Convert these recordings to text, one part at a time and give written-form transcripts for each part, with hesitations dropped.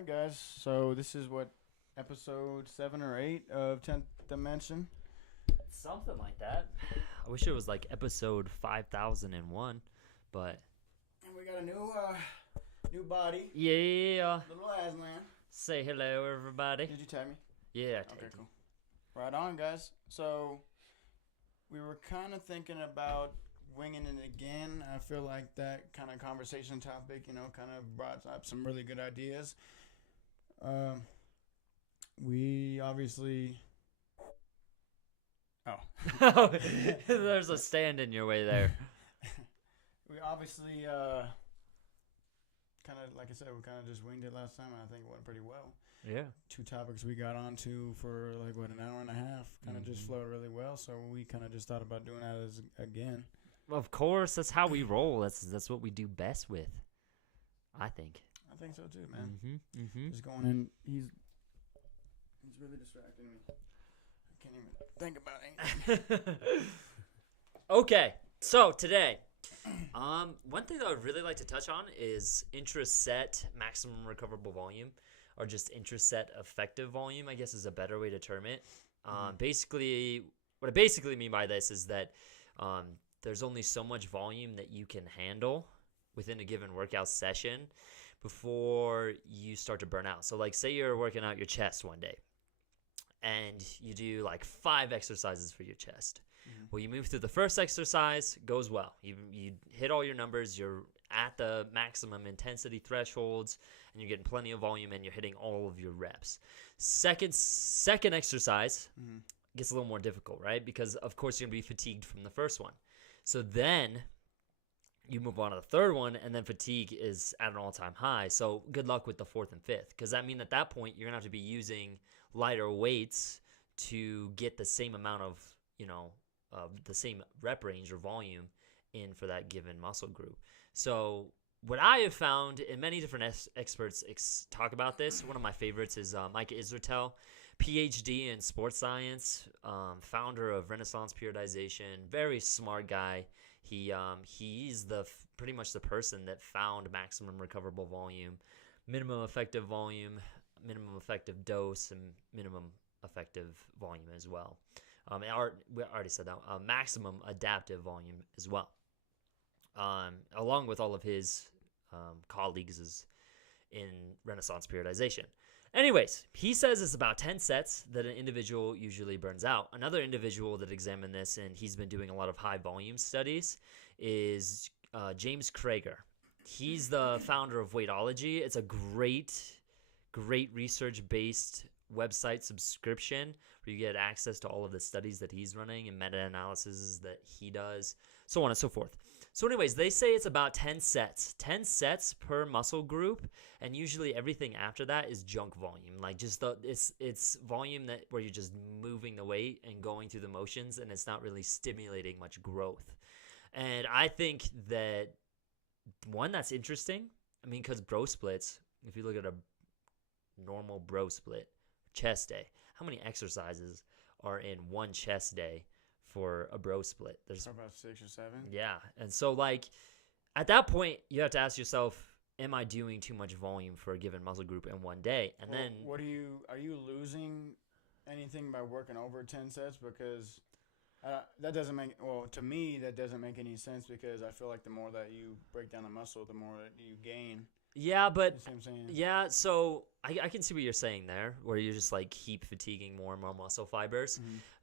right, guys. So this is what episode 7 or 8 of 10th Dimension. Something like that. I wish it was like episode 5001, but And we got a new body, yeah. little Aslan. Say hello, everybody. Did you tag me? Yeah, I Okay, tagged cool. Right on, guys. So we were kind of thinking about winging it again. I feel like that kind of conversation topic, kind of brought up some really good ideas. We obviously. Oh. There's a stand in your way there. We obviously, kind of, like I said, we kind of just winged it last time, and I think it went pretty well. Yeah. 2 topics we got onto for an hour and a half. Kind of just flowed really well, so we kind of just thought about doing that again. Of course, that's how we roll. That's what we do best with, I think. I think so too, man. Mm-hmm. Just going in, he's really distracting me. I can't even think about anything. Okay, so today, one thing that I'd really like to touch on is intraset maximum recoverable volume, or just intraset effective volume, I guess is a better way to term it. Basically, what I basically mean by this is that there's only so much volume that you can handle within a given workout session before you start to burn out. So like say you're working out your chest one day and you do like 5 exercises for your chest. Well, you move through the first exercise, goes well. You hit all your numbers, you're at the maximum intensity thresholds, and you're getting plenty of volume, and you're hitting all of your reps. Second exercise gets a little more difficult, right? Because, of course, you're going to be fatigued from the first one. So then you move on to the third one, and then fatigue is at an all-time high. So good luck with the 4th and 5th, because that means at that point you're going to have to be using lighter weights to get the same amount of, the same rep range or volume in for that given muscle group. So what I have found, and many different experts talk about this, one of my favorites is Mike Israetel, PhD in sports science, founder of Renaissance Periodization, very smart guy. He's pretty much the person that found maximum recoverable volume, minimum effective volume, minimum effective dose, and minimum effective volume as well. We already said that. Maximum adaptive volume as well. Along with all of his colleagues in Renaissance Periodization. Anyways, he says it's about 10 sets that an individual usually burns out. Another individual that examined this, and he's been doing a lot of high volume studies, is James Krager. He's the founder of Weightology. It's a great research-based website subscription where you get access to all of the studies that he's running and meta-analyses that he does, so on and so forth. So anyways, they say it's about 10 sets per muscle group, and usually everything after that is junk volume, like just it's volume where you're just moving the weight and going through the motions, and it's not really stimulating much growth. And I think that one that's interesting, because bro splits, if you look at a normal bro split chest day, how many exercises are in one chest day for a bro split? There's about 6 or 7. Yeah. And so at that point you have to ask yourself, am I doing too much volume for a given muscle group in one day? And then are you losing anything by working over 10 sets? Because that doesn't to me that doesn't make any sense, because I feel like the more that you break down the muscle, the more that you gain. Yeah, but you see what I'm saying? Yeah, so I can see what you're saying there, where you're just keep fatiguing more and more muscle fibers.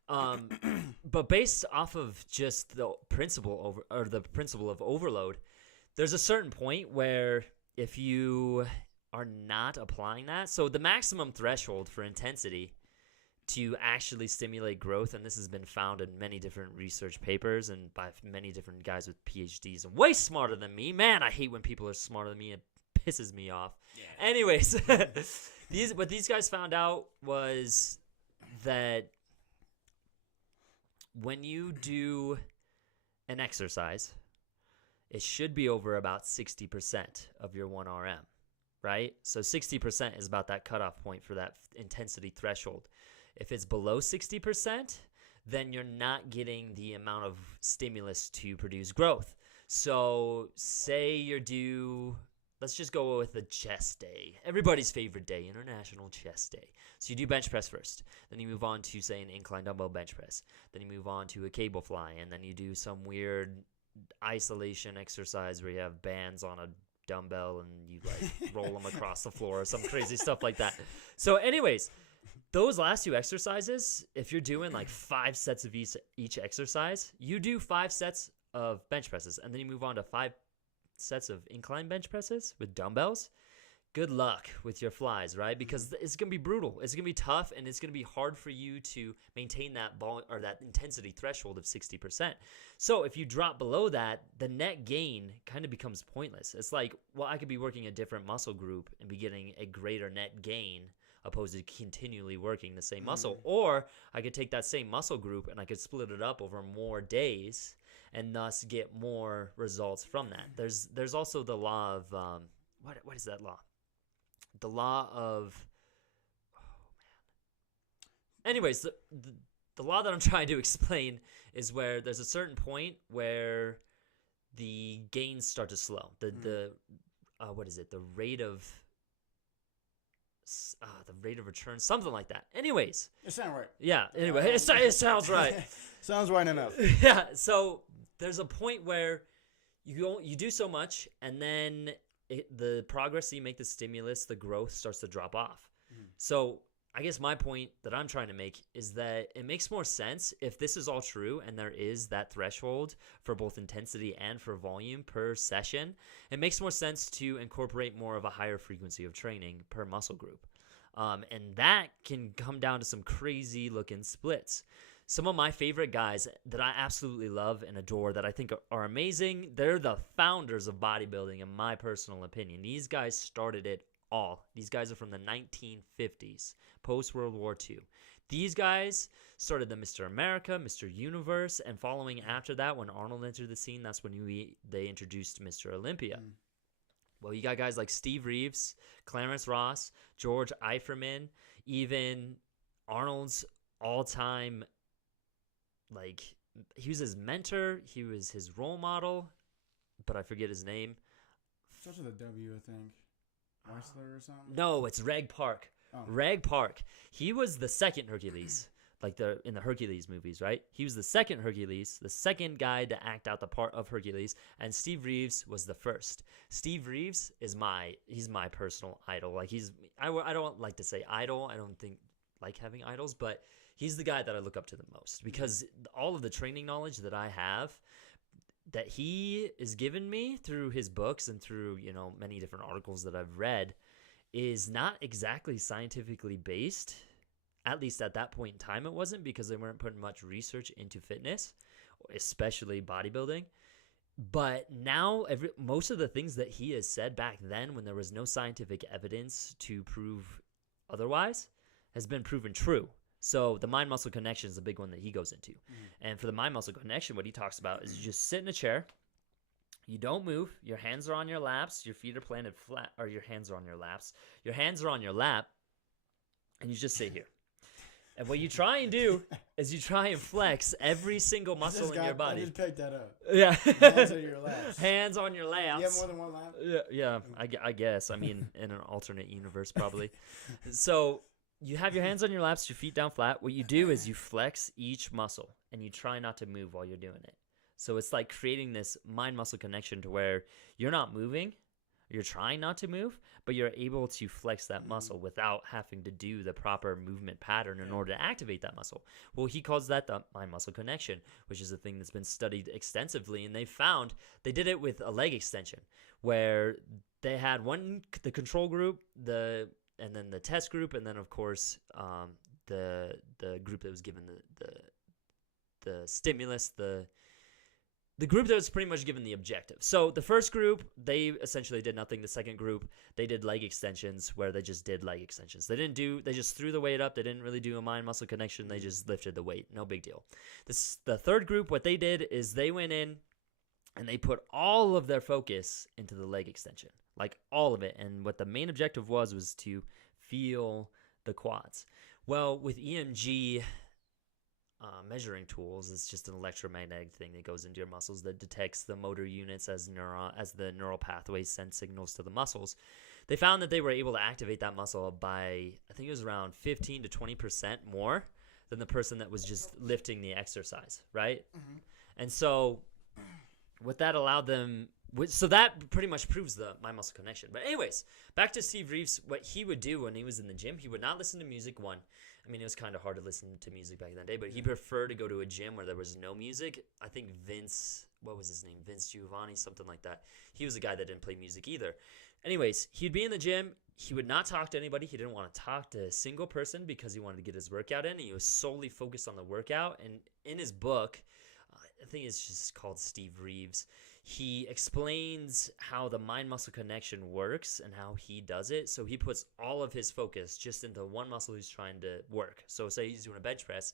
But based off of just the principle of overload, there's a certain point where if you are not applying that, so the maximum threshold for intensity to actually stimulate growth, and this has been found in many different research papers and by many different guys with PhDs and way smarter than me. Man, I hate when people are smarter than me. It pisses me off. Yeah. Anyways, what these guys found out was that when you do an exercise, it should be over about 60% of your 1RM, right? So 60% is about that cutoff point for that intensity threshold. If it's below 60%, then you're not getting the amount of stimulus to produce growth. So say you do let's just go with the chest day. Everybody's favorite day, International Chest Day. So you do bench press first. Then you move on to, say, an incline dumbbell bench press. Then you move on to a cable fly. And then you do some weird isolation exercise where you have bands on a dumbbell and you like roll them across the floor or some crazy stuff like that. So anyways, those last two exercises, if you're doing like 5 sets of each exercise, you do 5 sets of bench presses, and then you move on to 5 sets of incline bench presses with dumbbells. Good luck with your flies, right? Because it's going to be brutal. It's going to be tough, and it's going to be hard for you to maintain that ball or that intensity threshold of 60%. So if you drop below that, the net gain kind of becomes pointless. It's like, well, I could be working a different muscle group and be getting a greater net gain opposed to continually working the same muscle. Or I could take that same muscle group and I could split it up over more days and thus get more results from that. There's also the law of what is that law? The law of anyways, the law that I'm trying to explain is where there's a certain point where the gains start to slow. The what is it? The rate of return, something like that. Anyways, It sounds right. yeah. Anyway, it sounds right. Sounds right enough. Yeah. So there's a point where you do so much, and then the progress that you make, the stimulus, the growth starts to drop off. So I guess my point that I'm trying to make is that it makes more sense if this is all true and there is that threshold for both intensity and for volume per session. It makes more sense to incorporate more of a higher frequency of training per muscle group. And that can come down to some crazy looking splits. Some of my favorite guys that I absolutely love and adore that I think are amazing, they're the founders of bodybuilding in my personal opinion. These guys started it all. These guys are from the 1950s, post-World War II. These guys started the Mr. America, Mr. Universe, and following after that, when Arnold entered the scene, that's when they introduced Mr. Olympia. Well, you got guys like Steve Reeves, Clarence Ross, George Eiferman, even Arnold's all-time, like, he was his mentor, he was his role model, but I forget his name. Starts with a W, I think. Weissler or something? No, it's Reg Park. Oh. Reg Park. He was the second Hercules, like in the Hercules movies, right? He was the second Hercules, the second guy to act out the part of Hercules, and Steve Reeves was the first. Steve Reeves is he's my personal idol. Like I don't like to say idol. I don't like having idols, but he's the guy that I look up to the most because all of the training knowledge that I have that he is given me through his books and through, many different articles that I've read is not exactly scientifically based. At least at that point in time, it wasn't, because they weren't putting much research into fitness, especially bodybuilding. But now most of the things that he has said back then, when there was no scientific evidence to prove otherwise, has been proven true. So the mind-muscle connection is a big one that he goes into. And for the mind-muscle connection, what he talks about is you just sit in a chair, you don't move, your hands are on your laps, your feet are planted flat, or your hands are on your laps, your hands are on your lap, and you just sit here. And what you try and do is you try and flex every single muscle in your body. I just picked that up. Yeah. Hands on your laps. Hands on your laps. You have more than one lap? Yeah, I guess. I mean, in an alternate universe, probably. So you have your hands on your laps, your feet down flat. What you do is you flex each muscle, and you try not to move while you're doing it. So it's like creating this mind-muscle connection to where you're not moving, you're trying not to move, but you're able to flex that muscle without having to do the proper movement pattern in order to activate that muscle. Well, he calls that the mind-muscle connection, which is a thing that's been studied extensively, and they did it with a leg extension, where they had the control group, and then the test group, and then of course the group that was given the stimulus, the group that was pretty much given the objective. So the first group, they essentially did nothing. The second group, they did leg extensions, where they just did leg extensions. They just threw the weight up. They didn't really do a mind-muscle connection. They just lifted the weight. No big deal. The third group, what they did is they went in and they put all of their focus into the leg extension, like all of it. And what the main objective was to feel the quads. Well, with EMG, measuring tools. It's just an electromagnetic thing that goes into your muscles that detects the motor units as the neural pathways send signals to the muscles. They found that they were able to activate that muscle by, I think it was around 15 to 20% more than the person that was just lifting the exercise, right? Mm-hmm. And so what that allowed them, so that pretty much proves the mind muscle connection. But anyways, back to Steve Reeves. What he would do when he was in the gym, he would not listen to music. One, I mean, it was kind of hard to listen to music back in that day, but he preferred to go to a gym where there was no music. I think what was his name? Vince Giovanni, something like that. He was a guy that didn't play music either. Anyways, he'd be in the gym. He would not talk to anybody. He didn't want to talk to a single person because he wanted to get his workout in. He was solely focused on the workout. And in his book, I think it's just called Steve Reeves, he explains how the mind-muscle connection works and how he does it. So he puts all of his focus just into one muscle he's trying to work. So say he's doing a bench press.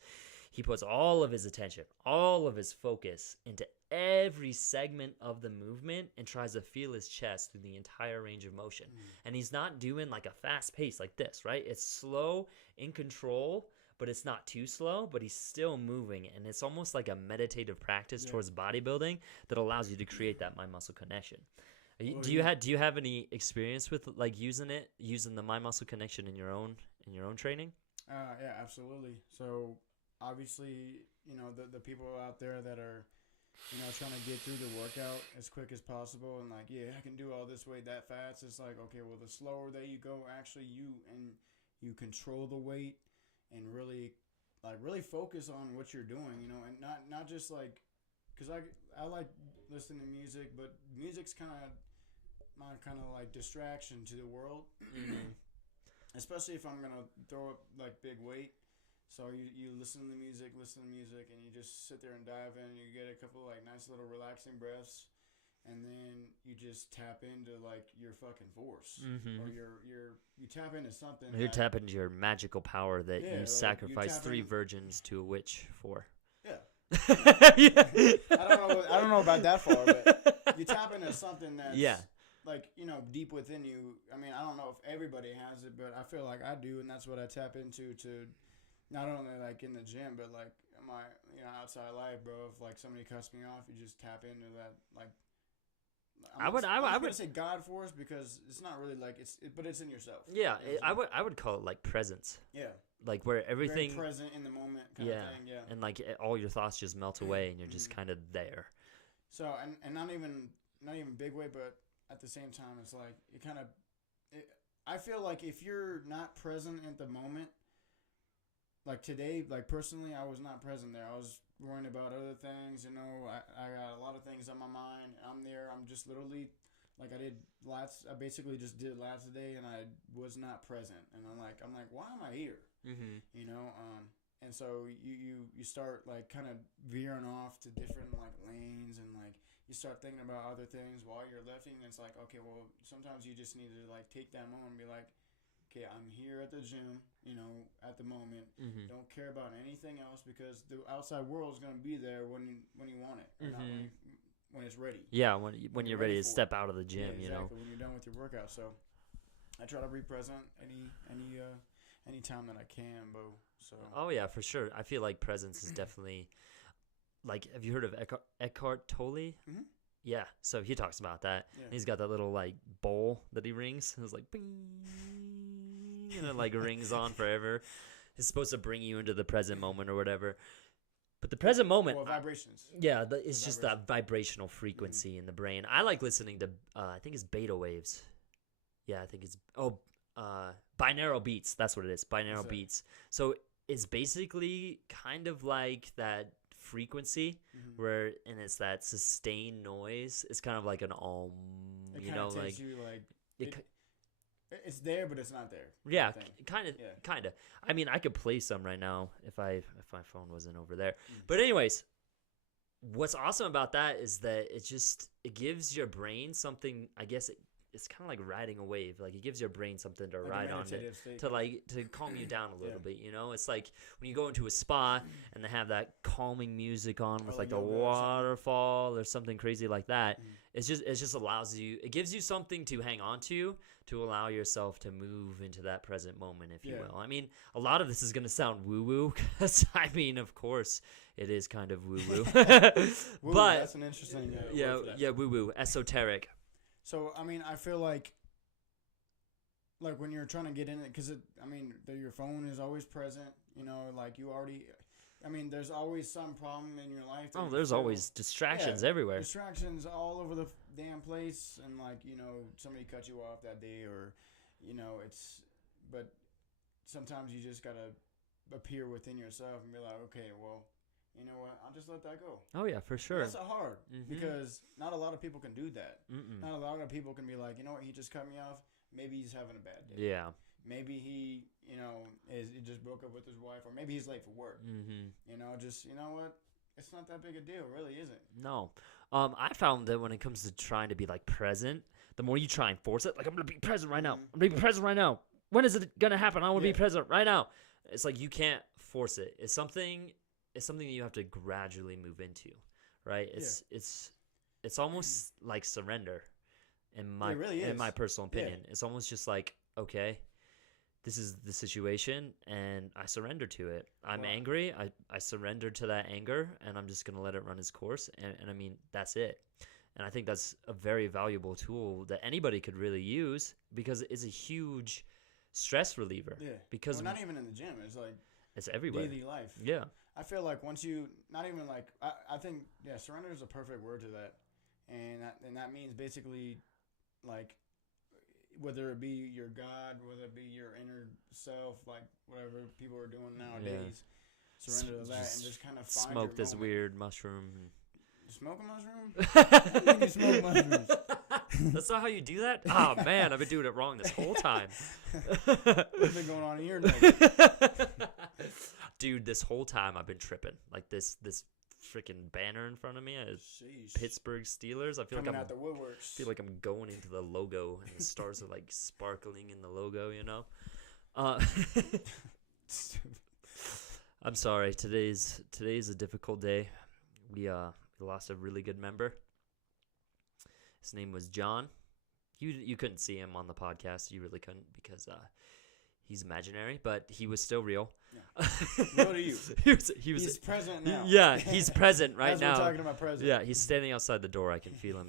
He puts all of his attention, all of his focus into every segment of the movement and tries to feel his chest through the entire range of motion. And he's not doing like a fast pace like this, right? It's slow, in control, but it's not too slow, but he's still moving. And it's almost like a meditative practice towards bodybuilding that allows you to create that mind-muscle connection. Do you have any experience with like using the mind-muscle connection in your own training? Yeah, absolutely. So obviously, the people out there that are, trying to get through the workout as quick as possible and like, yeah, I can do all this weight that fast. It's like, okay, well, the slower that you go, actually you control the weight and really focus on what you're doing, and not just like, because I like listening to music, but music's kind of my kind of like distraction to the world, especially if I'm gonna throw up like big weight. So you listen to music, and you just sit there and dive in. And you get a couple like nice little relaxing breaths, and then you just tap into like your fucking force, or you tap into something. You tap into your magical power that you sacrificed 3 virgins to a witch for. Yeah. I don't know about that far, but you tap into something that's like, deep within you. I mean, I don't know if everybody has it, but I feel like I do, and that's what I tap into to not only like in the gym, but like my outside life, bro. If like somebody cuts me off, you just tap into that like. I would say God force because it's not really like but it's in yourself. Yeah, I would call it like presence. Yeah. Like where everything very present in the moment kind of thing. Yeah. And like all your thoughts just melt away and you're just kind of there. So and not even big way, but at the same time, it's like I feel like if you're not present at the moment. Like today, like personally, I was not present there. I was worrying about other things, I got a lot of things on my mind. I'm there. I'm just literally, like I did lats. I basically just did lats today, and I was not present. And I'm like, why am I here? Mm-hmm. And so you start like kind of veering off to different like lanes, and like you start thinking about other things while you're lifting. And it's like, okay, well, sometimes you just need to like take that moment and be like, okay, I'm here at the gym, at the moment. Mm-hmm. Don't care about anything else because the outside world is going to be there when you want it, or not when it's ready. Yeah, when you're ready to step out of the gym, yeah, exactly, when you're done with your workout. So I try to be present any time that I can, Bo. So. Oh yeah, for sure. I feel like presence is definitely like. Have you heard of Eckhart Tolle? Mm-hmm. Yeah, so he talks about that. Yeah. He's got that little like bowl that he rings. It's like bing. And it like rings on forever. It's supposed to bring you into the present moment or whatever. But the present moment, vibrations. Yeah, it's just that vibrational frequency in the brain. I like listening to I think it's beta waves. Yeah, I think it's binaural beats. That's what it is. Binaural beats. So it's basically kind of like that frequency and it's that sustained noise. It's kind of like an like you like it's there, but it's not there. Yeah, kind of. I mean, I could play some right now if my phone wasn't over there. But anyways, what's awesome about that is that it gives your brain something. I guess it's kind of like riding a wave. Like, it gives your brain something to Like a ride on it, meditative state. to calm you down a little Yeah. bit. You know, it's like when you go into a spa and they have that calming music on with like like a yoga or something. waterfall or something crazy like that. Mhm. It just allows you. It gives you something to hang on to allow yourself to move into that present moment, if you Yeah. will. I mean, a lot of this is gonna sound woo woo, because I mean, of course, it is kind of woo woo. Woo, But that's an interesting word yeah, for that. yeah, woo woo, esoteric. So I mean, I feel like when you're trying to get in it, because your phone is always present. You know, like you already. I mean, there's always some problem in your life. that Oh, you there's feel- always distractions Yeah, everywhere. distractions all over the damn place, and somebody cut you off that day, or but sometimes you just gotta appear within yourself and be like, okay, well, you know what, I'll just let that go. Oh yeah, for sure. That's hard Mhm. because not a lot of people can do that. Mm-mm. Not a lot of people can be like, you know what, he just cut me off. Maybe he's having a bad day. Yeah. Maybe he, he just broke up with his wife, or maybe he's late for work. Mm-hmm. You know what? It's not that big a deal, it really isn't. No. I found that when it comes to trying to be like present, the more you try and force it, like, I'm gonna be present right now. Mhm. I'm gonna be present right now. When is it gonna happen? I want to Yeah. be present right now. It's like you can't force it. It's something that you have to gradually move into, right? It's almost like surrender. In my It really in is. my personal Yeah. opinion, it's almost just like, okay, this is the situation, and I surrender to it. I'm Wow. angry. I surrender to that anger, and I'm just going to let it run its course. And I mean, that's it. And I think that's a very valuable tool that anybody could really use, because it's a huge stress reliever. Yeah. Because not even in the gym. It's like it's everywhere. daily life. Yeah. I feel like once you, not even like, I think, yeah, surrender is a perfect word to that. And that means basically, like, whether it be your God, whether it be your inner self, like whatever people are doing nowadays, surrender to that and just kind of find Smoke your this moment. weird mushroom. Smoke a mushroom? When you smoke mushrooms. That's not how you do that? Oh, man, I've been doing it wrong this whole time. What's been going on in your neck? Dude, this whole time I've been tripping. Like this freaking banner in front of me is Sheesh. Pittsburgh Steelers. I feel Coming like out the woodworks. I'm going into the logo, and the stars are like sparkling in the logo, you know? I'm sorry. Today's a difficult day. We lost a really good member. His name was John. You couldn't see him on the podcast. You really couldn't, because he's imaginary, but he was still real. Yeah. Real to you. He's present now. Yeah, he's present right As now. we're talking about present. Yeah, he's standing outside the door. I can feel him.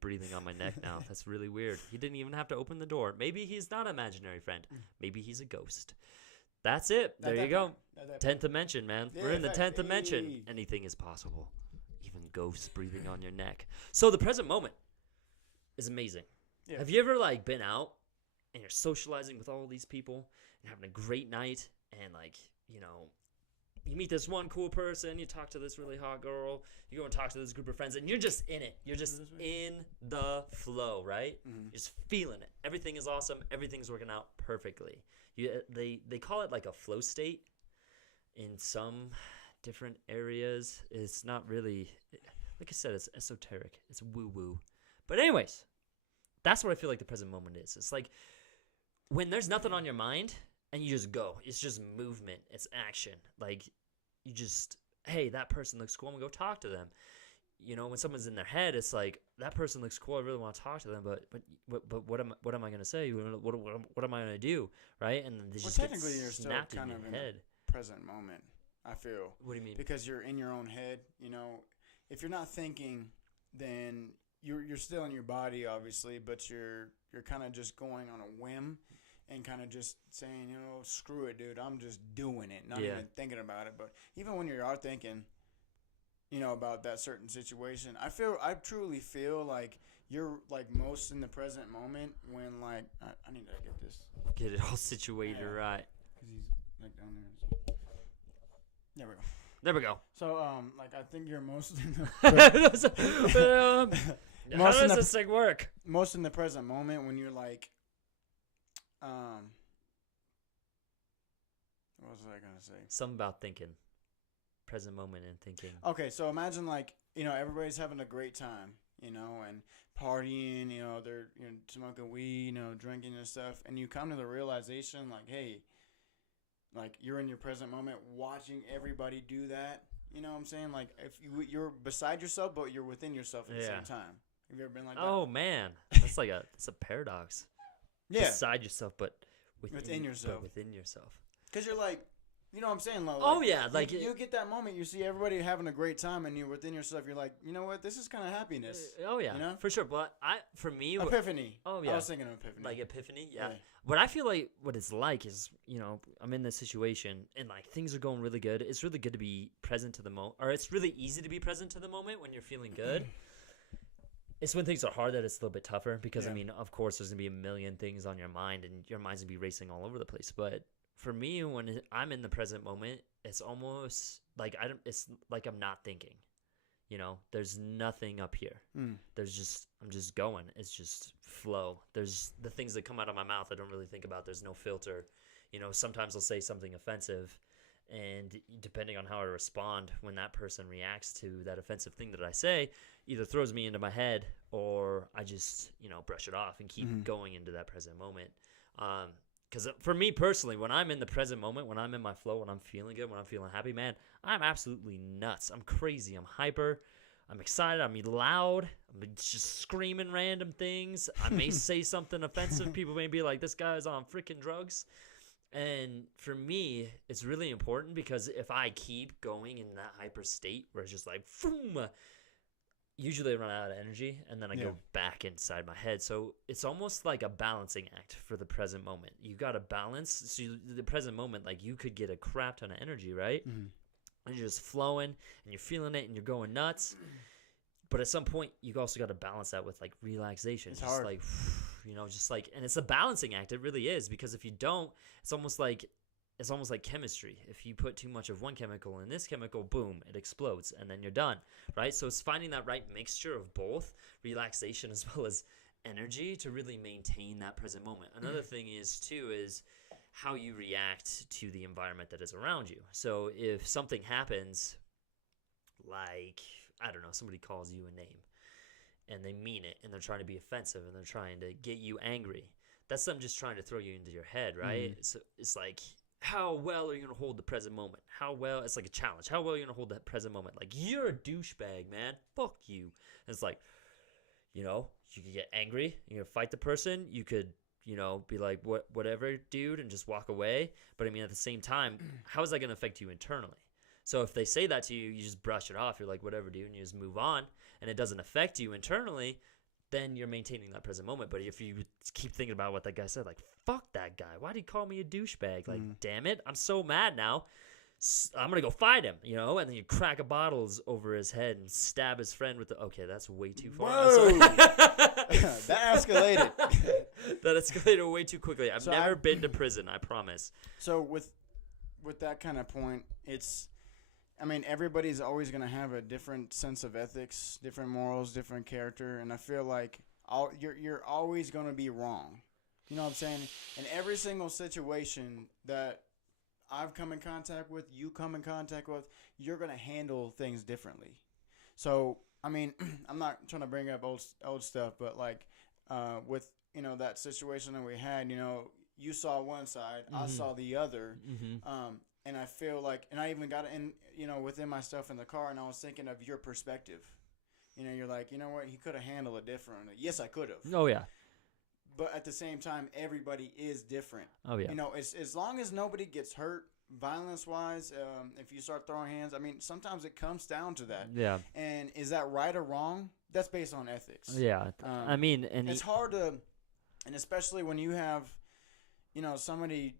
Breathing on my neck now. That's really weird. He didn't even have to open the door. Maybe he's not an imaginary friend. Maybe he's a ghost. That's it. At There that you go. point. At that 10th dimension, man. Yeah, We're in the facts. 10th dimension. Hey. Anything is possible. Even ghosts breathing on your neck. So the present moment is amazing. Yeah. Have you ever like been out and you're socializing with all these people and having a great night, and you meet this one cool person, you talk to this really hot girl, you go and talk to this group of friends, and you're just in it. You're just in the flow, right? Mhm. You're just feeling it. Everything is awesome. Everything's working out perfectly. They call it like a flow state in some different areas. It's not really, like I said, it's esoteric. It's woo-woo. But anyways, that's what I feel like the present moment is. It's like when there's nothing on your mind and you just go. It's just movement. It's action. Like you just, hey, that person looks cool. I'm going to go talk to them. When someone's in their head, it's like, that person looks cool. I really want to talk to them, but what am I going to say? What am I going to do? Right? And then they just get technically, you're still snapped kind in of your in head. the present moment, I feel. What do you mean? Because you're in your own head, if you're not thinking, then you're still in your body, obviously, but you're kind of just going on a whim and kind of just saying, screw it, dude, I'm just doing it, not even thinking about it. But even when you are thinking, about that certain situation, I truly feel like you're like most in the present moment when like I need to get this. Get it all situated right. Because he's like down there. There we go. There we go. So like I think you're most in the How Most in does the- this thing work? most in the present moment when you're like what was I gonna say? Something about thinking. Present moment and thinking. Okay, so imagine like everybody's having a great time, and partying, they're smoking weed, drinking and stuff, and you come to the realization like, hey, like you're in your present moment watching everybody do that. You know what I'm saying? Like if you're beside yourself, but you're within yourself at the same time. Have you ever been like that? Oh man, it's a paradox. Yeah, beside yourself, but within yourself. But within yourself. Because you're like, you know what I'm saying? Like, oh yeah, like you get that moment. You see everybody having a great time, and you're within yourself. You're like, you know what? This is kind of happiness. Oh yeah, for sure. But for me, epiphany. Oh yeah, I was thinking of epiphany. Like epiphany, yeah. What I feel like what it's like is, I'm in this situation and like things are going really good. It's really good to be present to the moment, or it's really easy to be present to the moment when you're feeling good. It's when things are hard that it's a little bit tougher because, I mean, of course, there's going to be a million things on your mind and your mind's going to be racing all over the place. But for me, when I'm in the present moment, it's almost like it's like I'm not thinking. There's nothing up here. I'm just going. It's just flow. There's the things that come out of my mouth I don't really think about. There's no filter. Sometimes I'll say something offensive. And depending on how I respond when that person reacts to that offensive thing that I say, either throws me into my head or I just, brush it off and keep going into that present moment. Because for me personally, when I'm in the present moment, when I'm in my flow, when I'm feeling good, when I'm feeling happy, man, I'm absolutely nuts. I'm crazy. I'm hyper. I'm excited. I'm loud. I'm just screaming random things. I may say something offensive. People may be like, this guy's on freaking drugs. And for me, it's really important because if I keep going in that hyper state where it's just like, boom, usually I run out of energy and then I go back inside my head. So it's almost like a balancing act for the present moment. You got to balance. So the present moment, like you could get a crap ton of energy, right? And you're just flowing and you're feeling it and you're going nuts. But at some point, you also got to balance that with like relaxation. It's just hard. like, just like, and it's a balancing act. It really is, because if you don't, it's almost like chemistry. If you put too much of one chemical in this chemical, boom, it explodes and then you're done, right? So it's finding that right mixture of both relaxation as well as energy to really maintain that present moment. Another thing is how you react to the environment that is around you. So if something happens, like, I don't know, somebody calls you a name and they mean it and they're trying to be offensive and they're trying to get you angry, that's them just trying to throw you into your head, right? So it's like, how well are you going to hold the present moment? It's like a challenge. How well are you going to hold that present moment? Like, you're a douchebag, man. Fuck you. And it's like, you could get angry. You're going to fight the person. You could, be like, whatever, dude, and just walk away. But I mean, at the same time, how is that going to affect you internally? So if they say that to you, you just brush it off. You're like, whatever, dude, and you just move on, and it doesn't affect you internally, then you're maintaining that present moment. But if you keep thinking about what that guy said, like, fuck that guy. Why'd he call me a douchebag? Like, damn it, I'm so mad now. I'm going to go fight him, and then you crack a bottles over his head and stab his friend with the... Okay, that's way too far. Whoa! That escalated. That escalated way too quickly. I've never been to prison, I promise. So with that kind of point, everybody's always going to have a different sense of ethics, different morals, different character, and I feel like you're always going to be wrong. You know what I'm saying? In every single situation that I've come in contact with, you come in contact with, you're going to handle things differently. So, I'm not trying to bring up old stuff, but like with, that situation that we had, you saw one side, I saw the other. And I feel like, and I even got in, within my stuff in the car, and I was thinking of your perspective. You're like, you know what, he could have handled it differently. Yes, I could have. Oh, yeah. But at the same time, everybody is different. Oh, yeah. As long as nobody gets hurt, violence-wise, if you start throwing hands, sometimes it comes down to that. Yeah. And is that right or wrong? That's based on ethics. Yeah. And it's hard to, and especially when you have, somebody,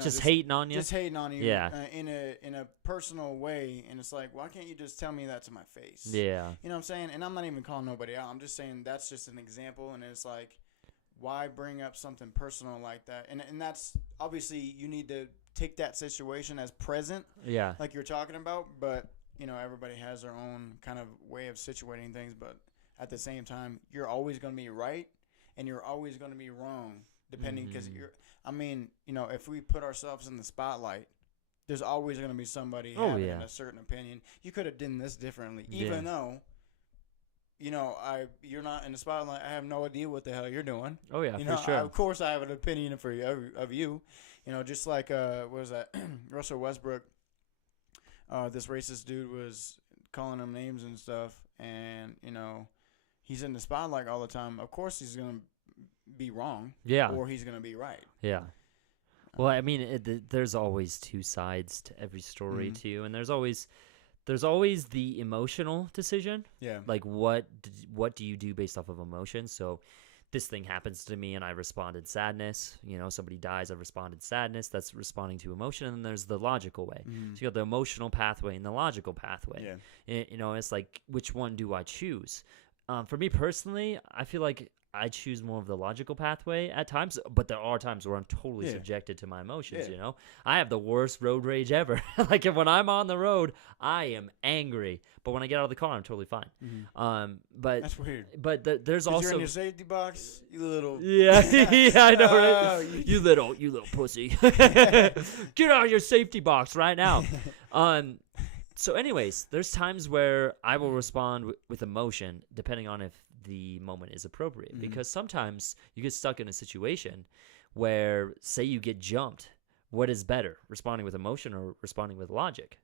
just hating on you. Just hating on you. Yeah. In a personal way, and it's like, why can't you just tell me that to my face? Yeah. You know what I'm saying? And I'm not even calling nobody out. I'm just saying that's just an example, and it's like, why bring up something personal like that? And that's obviously you need to take that situation as present. Yeah. Like you're talking about, but everybody has their own kind of way of situating things, but at the same time, you're always going to be right and you're always going to be wrong, depending, because if we put ourselves in the spotlight, there's always going to be somebody Oh, having yeah. a certain opinion. You could have done this differently, Yeah. even though, you're not in the spotlight. I have no idea what the hell you're doing. Oh yeah, You for know, sure. of course, I have an opinion for you, of you. Just like what was that? Russell Westbrook. This racist dude was calling him names and stuff, and he's in the spotlight all the time. Of course, he's gonna be wrong, Yeah. or he's gonna be right. Yeah. Well, I mean, there's always two sides to every story Mhm. too, and there's always the emotional decision. Yeah. Like, what do you do based off of emotion? So, this thing happens to me, and I responded sadness. Somebody dies, I responded sadness. That's responding to emotion. And then there's the logical way. Mhm. So you got the emotional pathway and the logical pathway. Yeah. It's like, which one do I choose? For me personally, I feel like I choose more of the logical pathway at times, but there are times where I'm totally Yeah. subjected to my emotions. Yeah. I have the worst road rage ever. Like, when I'm on the road, I am angry, but when I get out of the car, I'm totally fine. Mhm. But That's weird. there's 'Cause also you're in your safety box, you little. yeah, yeah, I know, right? Oh, You little pussy. Get out of your safety box right now. So anyways, there's times where I will respond with emotion depending on if the moment is appropriate. Mhm. Because sometimes you get stuck in a situation where, say you get jumped. What is better, responding with emotion or responding with logic?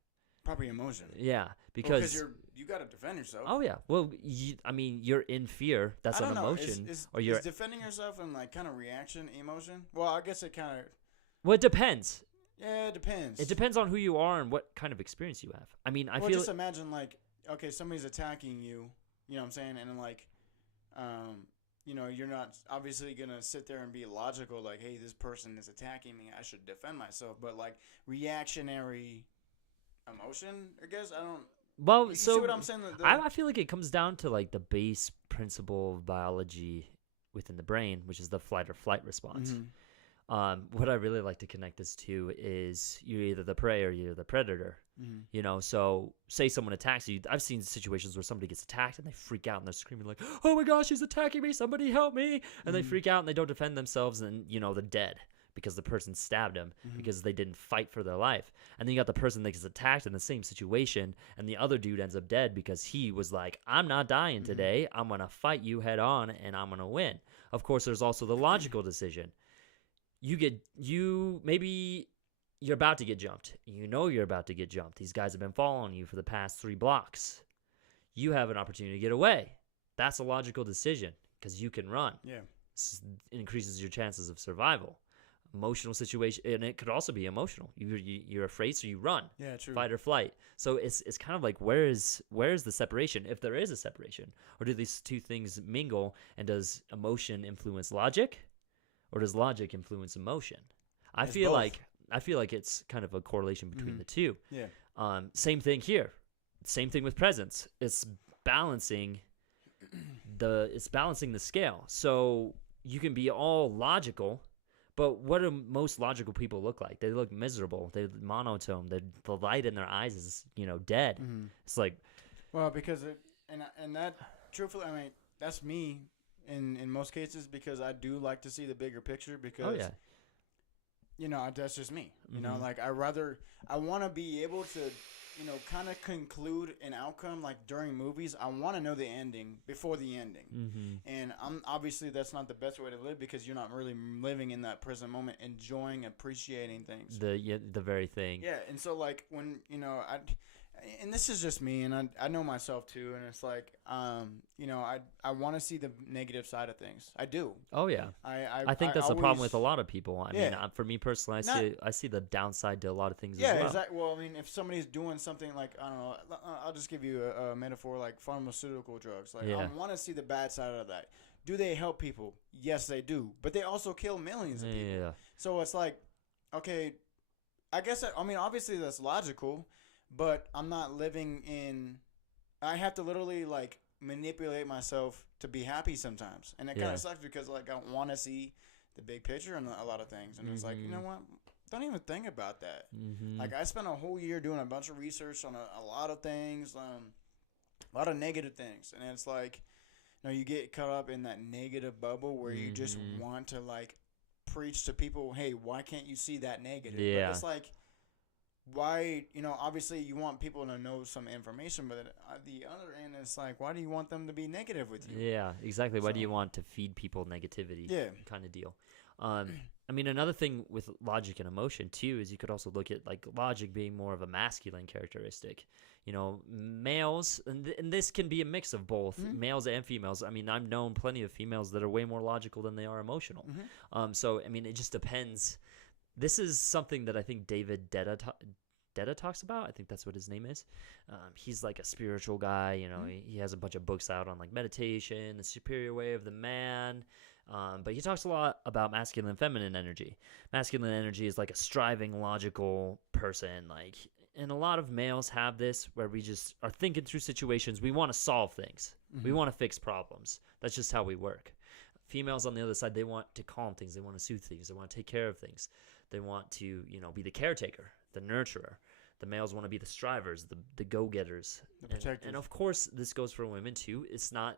Probably emotion. Yeah, Because because you got to defend yourself. oh yeah, well, you're in fear. That's I an don't know. emotion, Is or you're. defending yourself and like kind of reaction emotion? Well, I guess it kind of. Well, it depends. Yeah, it depends. It depends on who you are and what kind of experience you have. I mean, I Well, feel just imagine like, okay, somebody's attacking you. You know what I'm saying? And then like, you're not obviously gonna sit there and be logical. Like, hey, this person is attacking me. I should defend myself. But like reactionary emotion, I guess I don't. well. You So see what I'm saying? I feel like it comes down to like the base principle of biology within the brain, which is the flight or flight response. Mhm. What I really like to connect this to is you're either the prey or you're the predator. Mhm. So say someone attacks you. I've seen situations where somebody gets attacked and they freak out and they're screaming like, "Oh my gosh, he's attacking me! Somebody help me!" And they Mhm. freak out and they don't defend themselves, and they're dead because the person stabbed them Mhm. because they didn't fight for their life. And then you got the person that gets attacked in the same situation, and the other dude ends up dead because he was like, "I'm not dying Mhm. today. I'm gonna fight you head on, and I'm gonna win." Of course, there's also the logical decision. Maybe you're about to get jumped. You're about to get jumped. These guys have been following you for the past 3 blocks. You have an opportunity to get away. That's a logical decision because you can run. Yeah. It increases your chances of survival. Emotional situation, and it could also be emotional. You're afraid, so you run. Yeah. True. Fight or flight. So it's kind of like, where is the separation, if there is a separation, or do these two things mingle? And does emotion influence logic, or does logic influence emotion? I It's feel both. like it's kind of a correlation between Mhm. the two. Yeah. Same thing here. Same thing with presence. It's balancing the scale. So you can be all logical, but what do most logical people look like? They look miserable. They're monotone. The light in their eyes is dead. Mhm. It's like, Well, because and that truthfully, I mean, that's me in most cases because I do like to see the bigger picture because oh yeah, that's just me. Mhm. Like I want to be able to kind of conclude an outcome like during movies. I want to know the ending before the ending. mm-hmm. And obviously that's not the best way to live because you're not really living in that present moment, enjoying, appreciating things. the very thing. Yeah, and so like when and this is just me, and I know myself too, and it's like I want to see the negative side of things. I do. Oh yeah. I think that's the problem with a lot of people. I mean, Yeah. for me personally, I see the downside to a lot of things Yeah, as well. exactly. Well, I mean, if somebody's doing something like I don't know, I'll just give you a metaphor like pharmaceutical drugs. Like Yeah. I want to see the bad side of that. Do they help people? Yes, they do, but they also kill millions of people. Yeah. So it's like, okay, I guess obviously that's logical, but I'm not living in. I have to literally like manipulate myself to be happy sometimes, and it kind Yeah. of sucks because like I want to see the big picture in a lot of things, and it's like, you know what? Don't even think about that. Mm-hmm. Like I spent a whole year doing a bunch of research on a lot of things, a lot of negative things, and it's like, you get caught up in that negative bubble where you just Mhm. want to like preach to people, hey, why can't you see that negative? Yeah. But it's like, why, obviously you want people to know some information, but at the other end, it's like, why do you want them to be negative with you? Yeah, exactly. Why do So- you want to feed people negativity? Yeah. Kind of deal. I mean, another thing with logic and emotion too is you could also look at like logic being more of a masculine characteristic. Males, and this can be a mix of both males and females. I mean, I've known plenty of females that are way more logical than they are emotional. So I mean, it just depends. This is something that I think David Detta talks about. I think that's what his name is. He's like a spiritual guy. He has a bunch of books out on like meditation, the superior way of the man. But he talks a lot about masculine and feminine energy. Masculine energy is like a striving, logical person. And a lot of males have this where we just are thinking through situations. We want to solve things. We want to fix problems. That's just how we work. Females on the other side, they want to calm things. They want to soothe things. They want to take care of things. They want to, be the caretaker, the nurturer. The males want to be the strivers, the go-getters. The protectors. And of course, this goes for women too. It's not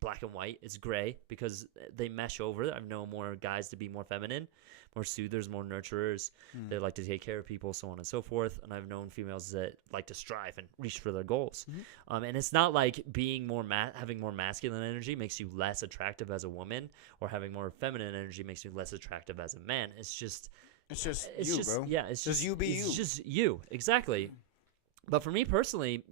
black and white. It's gray because they mesh over. I've known more guys to be more feminine, more soothers, more nurturers. They like to take care of people, so on and so forth. And I've known females that like to strive and reach for their goals. And it's not like being more having more masculine energy makes you less attractive as a woman, or having more feminine energy makes you less attractive as a man. It's just you, bro. Yeah, it's just you be it's you. just you, exactly. But for me personally,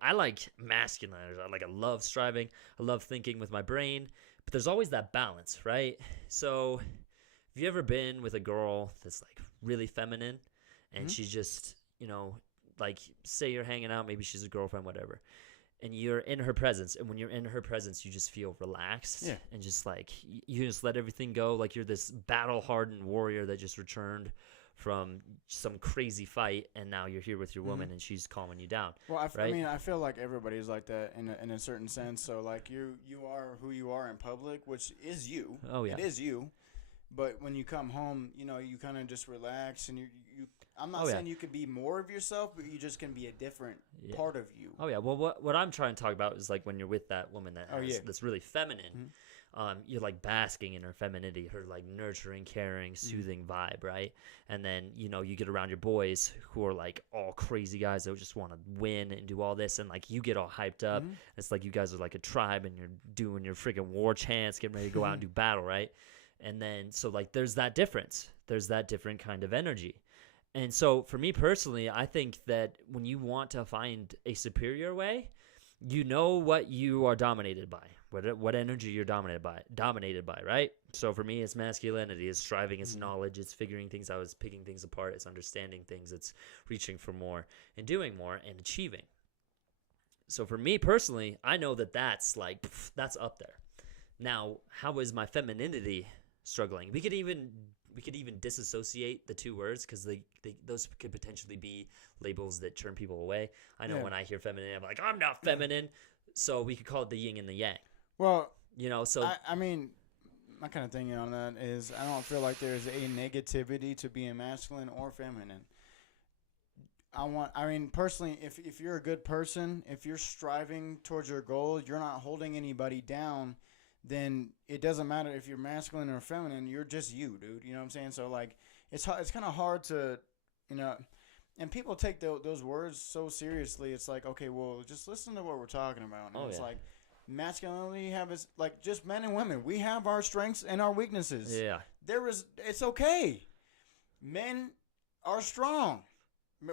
I like masculine energy. I love striving. I love thinking with my brain. But there's always that balance, right? So have you ever been with a girl that's like really feminine and she's just, like say you're hanging out, maybe she's a girlfriend, whatever, and you're in her presence. And when you're in her presence, you just feel relaxed and just like you just let everything go. Like you're this battle-hardened warrior that just returned from some crazy fight, and now you're here with your woman and she's calming you down. Well, right? I mean, I feel like everybody's like that in a certain sense. So like you are who you are in public, which is you. Oh yeah, it is you. But when you come home, you kind of just relax, and you. I'm not saying you could be more of yourself, but you just can be a different part of you. Oh yeah. Well, what I'm trying to talk about is like when you're with that woman that has that's really feminine. You're like basking in her femininity, her like nurturing, caring, soothing vibe, right? And then you get around your boys who are like all crazy guys that just want to win and do all this, and like you get all hyped up. It's like you guys are like a tribe, and you're doing your freaking war chants, getting ready to go out and do battle, right? And then so like there's that difference. There's that different kind of energy. And so for me personally, I think that when you want to find a superior way, you know what you are dominated by, what energy you're dominated by, right? So for me, it's masculinity, it's striving, it's knowledge, it's figuring things out, it's picking things apart, it's understanding things, it's reaching for more and doing more and achieving. So for me personally, I know that that's up there. Now, how is my femininity struggling? We could even disassociate the two words, because those could potentially be labels that turn people away. I know when I hear feminine, I'm like, I'm not feminine. So we could call it the yin and the yang. Well, so I mean, my kind of thing on that is I don't feel like there's a negativity to being masculine or feminine. I mean, personally, if you're a good person, if you're striving towards your goal, you're not holding anybody down, then it doesn't matter if you're masculine or feminine. You're just you, dude. You know what I'm saying? So like, it's kind of hard to, and people take those words so seriously. It's like, okay, well, just listen to what we're talking about. And it's like, masculinity like just men and women. We have our strengths and our weaknesses. Yeah. It's okay. Men are strong.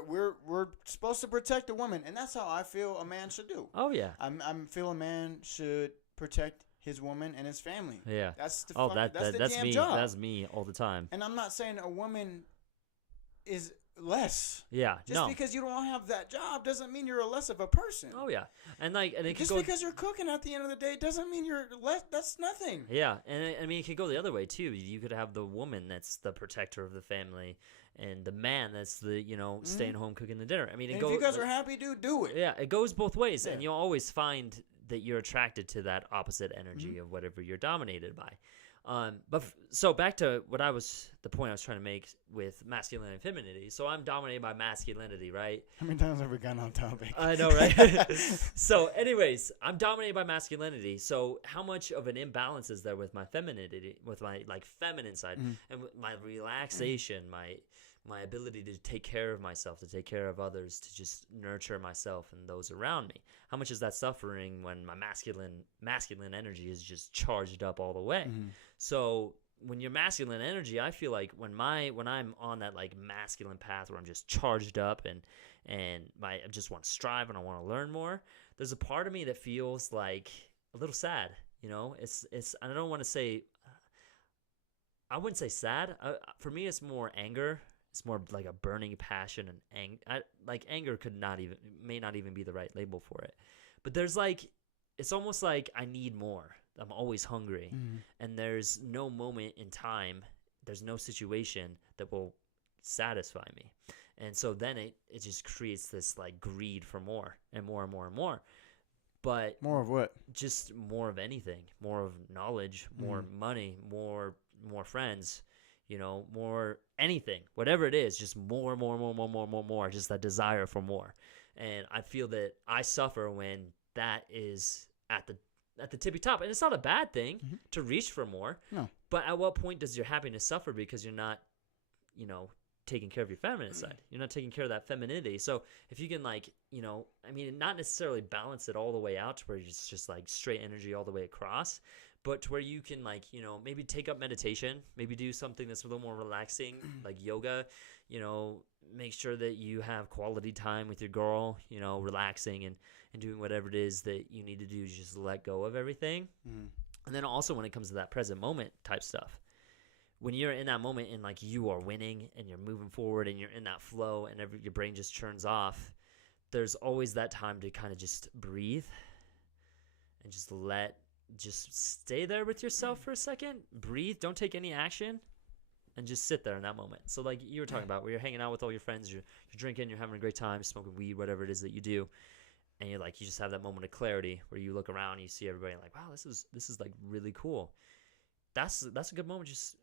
We're supposed to protect the woman, and that's how I feel a man should do. Oh yeah. I feel a man should protect his woman and his family. Yeah. That's the that's damn me. job. That's me all the time. And I'm not saying a woman is less. Yeah. Just because you don't have that job doesn't mean you're less of a person. Oh yeah. And it just because you're cooking at the end of the day doesn't mean you're less. That's nothing. Yeah, and I mean it could go the other way too. You could have the woman that's the protector of the family, and the man that's the staying home cooking the dinner. I mean, if you guys are happy, do it. Yeah, it goes both ways, and you'll always find that you're attracted to that opposite energy of whatever you're dominated by. So back to the point I was trying to make with masculinity and femininity. So I'm dominated by masculinity, right? How many times have we gone on topic? I know, right? So anyways, I'm dominated by masculinity. So how much of an imbalance is there with my femininity, with my like feminine side, and with my relaxation, my ability to take care of myself, to take care of others, to just nurture myself and those around me. How much is that suffering when my masculine energy is just charged up all the way? Mm-hmm. So when your masculine energy, I feel like when I'm on that like masculine path where I'm just charged up and I just want to strive and I want to learn more, there's a part of me that feels like a little sad. You know, it's I don't want to say, I wouldn't say sad. For me, it's more anger. It's more like a burning passion, and anger may not even be the right label for it. But there's like, it's almost like I need more. I'm always hungry, and there's no moment in time, there's no situation that will satisfy me. And so then it just creates this like greed for more and more and more and more. But more of what? Just more of anything, more of knowledge, more money, more friends, you know, more anything, whatever it is, just more, just that desire for more. And I feel that I suffer when that is at the tippy top. And it's not a bad thing to reach for more. No. But at what point does your happiness suffer because you're not, you know, taking care of your feminine side? You're not taking care of that femininity. So if you can, like, you know, I mean, not necessarily balance it all the way out to where it's just like straight energy all the way across, but to where you can, like, you know, maybe take up meditation, maybe do something that's a little more relaxing, like yoga, you know, make sure that you have quality time with your girl, you know, relaxing and doing whatever it is that you need to do, just let go of everything. And then also when it comes to that present moment type stuff, when you're in that moment and like you are winning and you're moving forward and you're in that flow and your brain just turns off, there's always that time to kind of just breathe and just stay there with yourself for a second. Breathe, don't take any action, and just sit there in that moment. So like you were talking about, where you're hanging out with all your friends, you're drinking, you're having a great time, smoking weed, whatever it is that you do, and you're like, you just have that moment of clarity where you look around and you see everybody like, wow, this is like really cool. That's a good moment. Just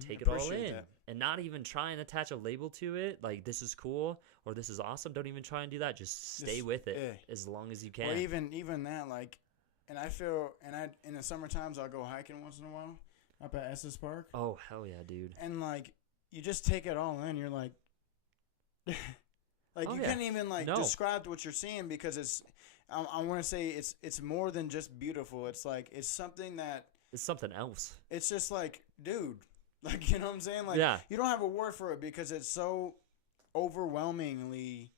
take it all in and not even try and attach a label to it. Like, this is cool or this is awesome. Don't even try and do that. Just stay with it as long as you can. Or even that, like, and I feel, in the summer times, I'll go hiking once in a while up at Estes Park. Oh, hell yeah, dude. And like, you just take it all in. You're like, like you can't even describe what you're seeing, because it's, I want to say it's more than just beautiful. It's like, it's something that, it's something else. It's just like, dude, like, you know what I'm saying? Like, you don't have a word for it because it's so overwhelmingly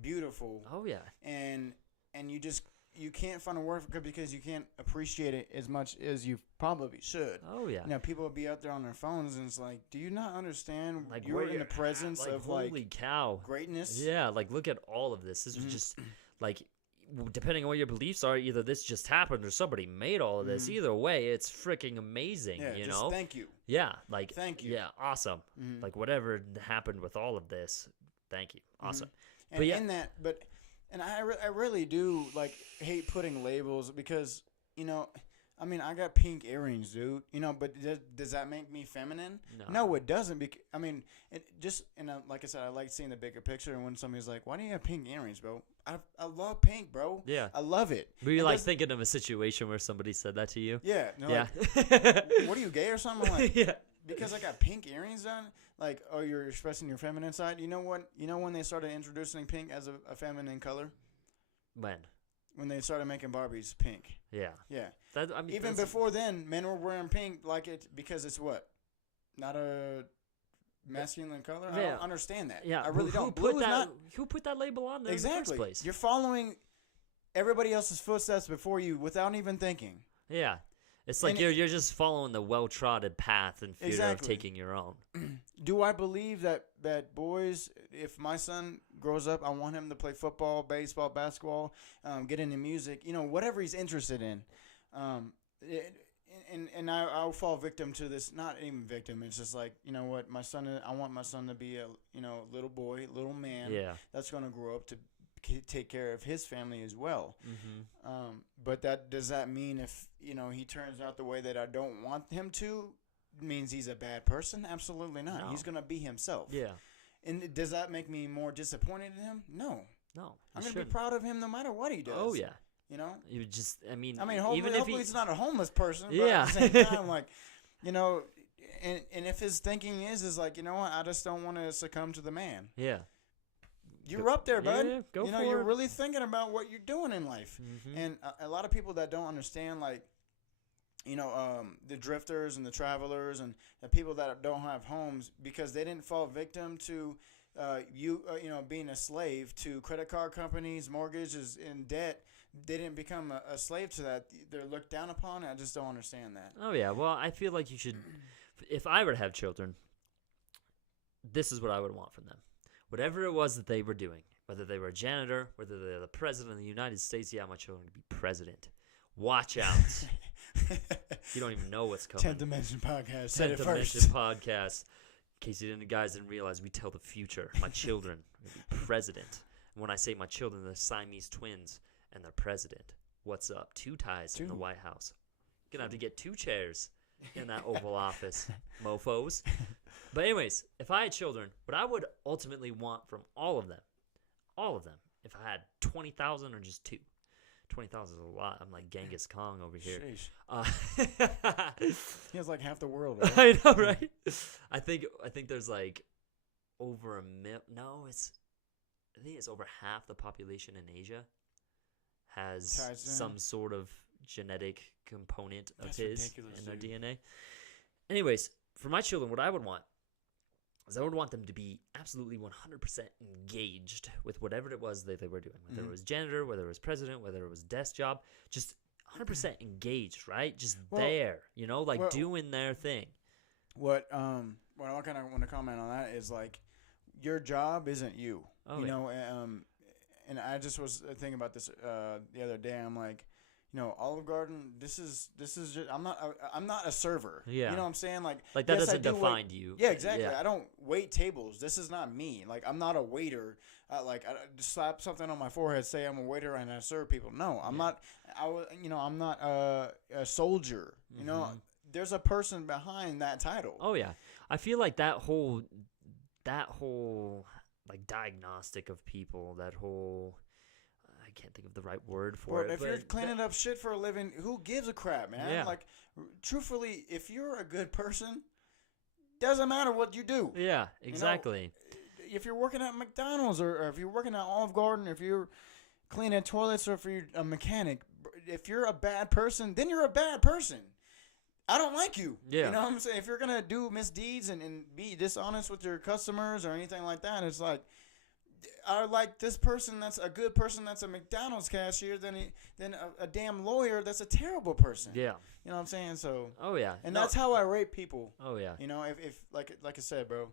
beautiful. Oh yeah. And you can't find a word for it because you can't appreciate it as much as you probably should. Oh yeah. You know, people will be out there on their phones and it's like, do you not understand? Like, you're in the presence of holy cow, greatness. Yeah, like, look at all of this. This was just like, depending on what your beliefs are, either this just happened or somebody made all of this. Either way, it's freaking amazing. Yeah, you just know. Thank you. Yeah, like, thank you. Yeah, awesome. Like, whatever happened with all of this, thank you. Awesome. And but yeah, in that, and I really do like hate putting labels because, you know, I mean, I got pink earrings, dude. You know, but does that make me feminine? No, it doesn't. I mean, it just, and like I said, I like seeing the bigger picture. And when somebody's like, "Why do you have pink earrings, bro?" I love pink, bro. Yeah, I love it. Were you like thinking of a situation where somebody said that to you? Yeah. Yeah. Like, what are you, gay or something? I'm like, yeah. Because I got pink earrings on. Like, oh, you're expressing your feminine side. You know what? You know when they started introducing pink as a feminine color? When they started making Barbies pink. Yeah. Yeah. I mean, even before then, men were wearing pink like it because it's what? Not a masculine color? Yeah. I don't understand that. Yeah. I really don't. Who put that label on there exactly. in the first place? You're following everybody else's footsteps before you without even thinking. Yeah. It's like you're just following the well-trodden path in fear of taking your own. Do I believe that boys, if my son grows up, I want him to play football, baseball, basketball, get into music, you know, whatever he's interested in. And I'll fall victim to this, not even victim. It's just like, you know what, I want my son to be a, you know, little boy, little man that's going to grow up to take care of his family as well. But does that mean if, you know, he turns out the way that I don't want him to, means he's a bad person? Absolutely not. No. He's going to be himself. Yeah. And does that make me more disappointed in him? No. I'm going to be proud of him no matter what he does. Oh yeah. You know? You just, I mean hopefully, even if he's not a homeless person. But yeah. at the same time, like, you know, and if his thinking is like, you know what, I just don't want to succumb to the man. Yeah. You're up there, bud. Yeah, go you know, for you're it. really thinking about what you're doing in life. Mm-hmm. And a lot of people that don't understand, like, you know, the drifters and the travelers and the people that don't have homes because they didn't fall victim to you know, being a slave to credit card companies, mortgages, and debt. They didn't become a slave to that. They're looked down upon. I just don't understand that. Oh, yeah. Well, I feel like you should, if I were to have children, this is what I would want from them. Whatever it was that they were doing, whether they were a janitor, whether they're the president of the United States, yeah, I want children to be president. Watch out. You don't even know what's coming. 10th Dimension Podcast. Said 10th it Dimension first. Podcast. In case you guys didn't realize, we tell the future. My children will be president. And when I say my children, they're Siamese twins, and they're president. What's up? 2 ties in the White House. Gonna have to get 2 chairs in that Oval Office, mofos. But anyways, if I had children, what I would ultimately want from all of them, if I had 20,000 or just 2. 20,000 is a lot. I'm like Genghis Khan over here. He has like half the world. Right? I know, right? I think there's like over a I think it's over half the population in Asia has some sort of genetic component of That's his ridiculous, in their dude. DNA. Anyways, for my children, what I would want is I would want them to be absolutely 100% engaged with whatever it was that they were doing, whether it was janitor, whether it was president, whether it was desk job, just 100% engaged, right? Just there, you know, like doing their thing. What I kind of want to comment on that is like, your job isn't you. You know, and I just was thinking about this the other day. I'm like, you know, Olive Garden. This is just. I'm not a server. Yeah. You know what I'm saying? Like that yes, doesn't define you. Yeah, exactly. Yeah. I don't wait tables. This is not me. Like I'm not a waiter. Like I just slap something on my forehead, say I'm a waiter and I serve people. No, I'm not. I'm not a soldier. You know, there's a person behind that title. Oh yeah, I feel like that whole like diagnostic of people, that whole I can't think of the right word for it. If you're cleaning up shit for a living, who gives a crap, man? Yeah. Like, truthfully, if you're a good person, doesn't matter what you do. Yeah, exactly. You know, if you're working at McDonald's or if you're working at Olive Garden, if you're cleaning toilets or if you're a mechanic, if you're a bad person, then you're a bad person. I don't like you. Yeah. You know what I'm saying? If you're going to do misdeeds and be dishonest with your customers or anything like that, it's like, I like this person that's a good person that's a McDonald's cashier than a damn lawyer that's a terrible person. Yeah. You know what I'm saying? So. Oh yeah. And that's how I rate people. Oh yeah. You know, if like I said, bro,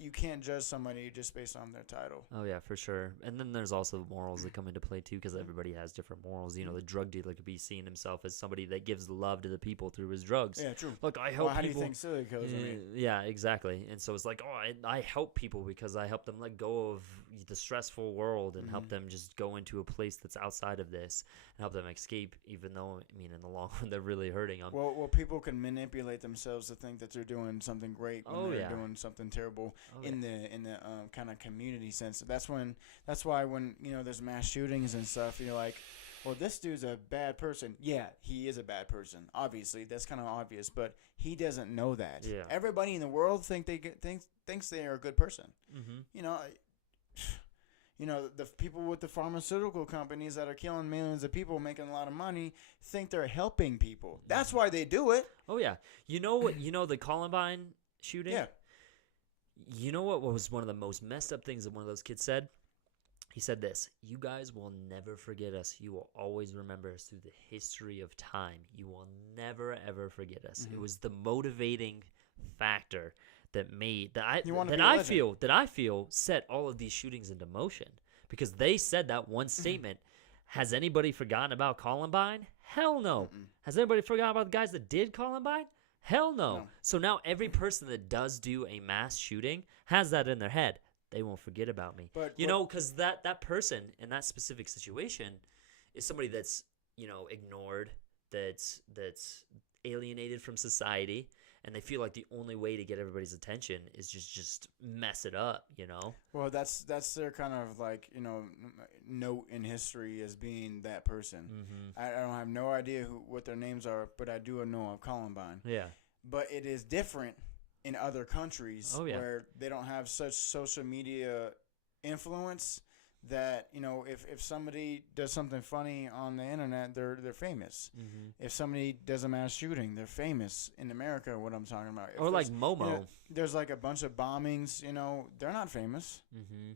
you can't judge somebody just based on their title. Oh yeah, for sure. And then there's also morals that come into play too, because everybody has different morals. You know, the drug dealer could be seeing himself as somebody that gives love to the people through his drugs. Yeah, true. Look, I help how people. do you think silly goes? Yeah, exactly. And so it's like, I help people because I help them let go of the stressful world and help them just go into a place that's outside of this and help them escape, even though, I mean, in the long run, they're really hurting them. Well, people can manipulate themselves to think that they're doing something great when they're doing something terrible in the kind of community sense. That's why when, you know, there's mass shootings and stuff, you're like, well, this dude's a bad person. Yeah, he is a bad person. Obviously, that's kind of obvious, but he doesn't know that. Yeah. Everybody in the world thinks they are a good person. Mm-hmm. You know, the people with the pharmaceutical companies that are killing millions of people, making a lot of money, think they're helping people. That's why they do it. Oh yeah. You know what? You know the Columbine shooting? Yeah. You know what was one of the most messed up things that one of those kids said? He said this: "You guys will never forget us. You will always remember us through the history of time. You will never ever forget us." Mm-hmm. It was the motivating factor that made that I feel set all of these shootings into motion, because they said that one statement. Has anybody forgotten about Columbine? Hell no. Has anybody forgotten about the guys that did Columbine? Hell no. So now every person that does do a mass shooting has that in their head. They won't forget about me. But because that person in that specific situation is somebody that's, you know, ignored, that's alienated from society, and they feel like the only way to get everybody's attention is just mess it up, you know? Well, that's their kind of like, you know, note in history as being that person. I don't have no idea what their names are, but I do know of Columbine. Yeah. but it is different in other countries Oh, yeah. where they don't have such social media influence that, you know, if somebody does something funny on the internet, they're famous. Mm-hmm. If somebody does a mass shooting, they're famous in America. What I'm talking about, if Or like there's, Momo. you know, there's like a bunch of bombings. You know, they're not famous. Mm-hmm.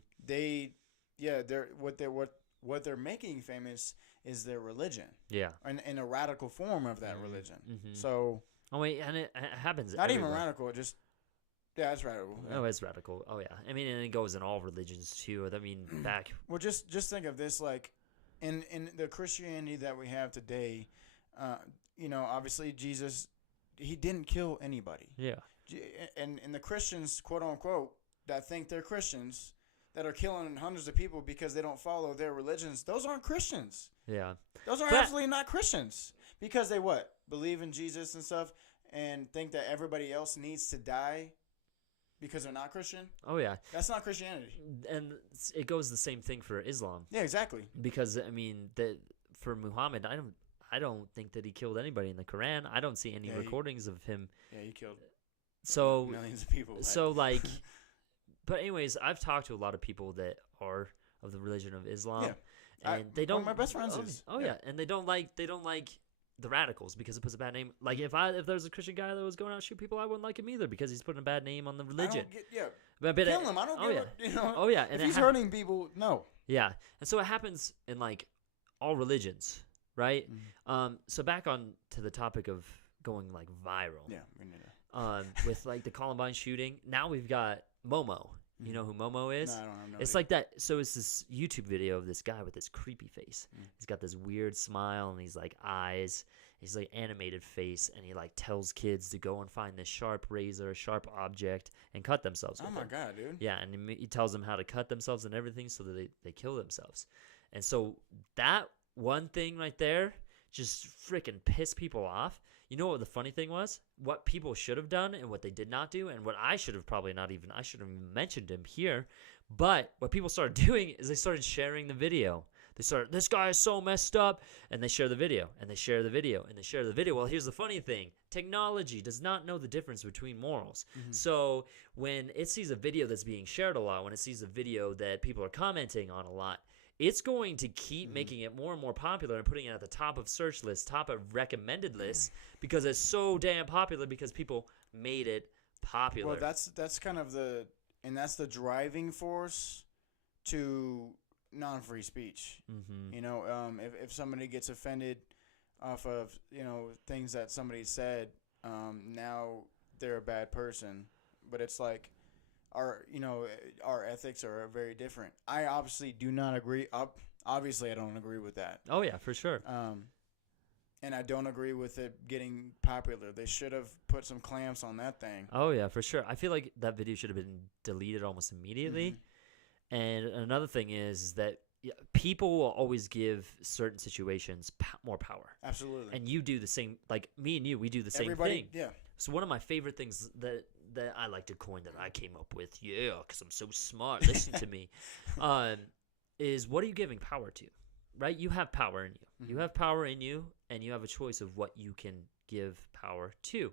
What they're making famous is their religion, Yeah. and in a radical form of that Mhm. religion. Mhm. So Oh wait, and it happens. not even everywhere. radical, just it's radical. Yeah. Oh, it's radical. Oh yeah. I mean, and it goes in all religions too. I mean, back. Well, just think of this, like in the Christianity that we have today. You know, obviously Jesus, he didn't kill anybody. Yeah. And the Christians, quote unquote, that think they're Christians, that are killing hundreds of people because they don't follow their religions, those aren't Christians. Yeah. Those are But- absolutely not Christians. Because they what? Believe in Jesus and stuff and think that everybody else needs to die because they're not Christian? Oh yeah. That's not Christianity. And it goes the same thing for Islam, Yeah, exactly. because I mean, for Muhammad, I don't think that he killed anybody in the Quran. I don't see any Yeah, he- recordings of him. Yeah, he killed So millions of people. So like, but anyways, I've talked to a lot of people that are of the religion of Islam, Yeah. and they one don't. of my best friends oh, is. Oh yeah. And they don't like the radicals because it puts a bad name. Like if there's a Christian guy that was going out and shoot people, I wouldn't like him either because he's putting a bad name on the I religion. don't get, yeah, But kill him. I don't oh give yeah. a, you know. Oh yeah, if and he's hurting people, no. yeah, and so it happens in like all religions, right? So back on to the topic of going like viral. Yeah, we need to. With like the Columbine shooting. Now we've got Momo. You know who Momo is? No, I don't have no It's idea. like that. So it's this YouTube video of this guy with this creepy face. Mm. He's got this weird smile and these like eyes. He's like animated face, and he like tells kids to go and find this sharp razor, a sharp object, and cut themselves. Oh with my it. god, dude. Yeah, and he tells them how to cut themselves and everything so that they kill themselves. And so that one thing right there just freaking pissed people off. You know what the funny thing was? What people should have done and what they did not do, and what I should have probably not even, I should have mentioned him here. But what people started doing is they started sharing the video. They started, this guy is so messed up, and they share the video, and they share the video, and they share the video. Well, here's the funny thing. Technology does not know the difference between morals. So when it sees a video that's being shared a lot, when it sees a video that people are commenting on a lot, it's going to keep making it more and more popular and putting it at the top of search lists, top of recommended lists, because it's so damn popular because people made it popular. Well, that's kind of that's the driving force to non-free speech. Mm-hmm. You know, if somebody gets offended off of, you know, things that somebody said, now they're a bad person. But it's like our ethics are very different. I obviously do not agree. Obviously, I don't agree with that. Oh, yeah, for sure. And I don't agree with it getting popular. They should have put some clamps on that thing. Oh, yeah, for sure. I feel like that video should have been deleted almost immediately. And another thing is that people will always give certain situations more power. Absolutely. And you do the same, like me and you, we do the same Everybody, thing. yeah. So one of my favorite things that I like to coin that I came up with, because I'm so smart, listen to me, is what are you giving power to, right? You have power in you. You have power in you, and you have a choice of what you can give power to.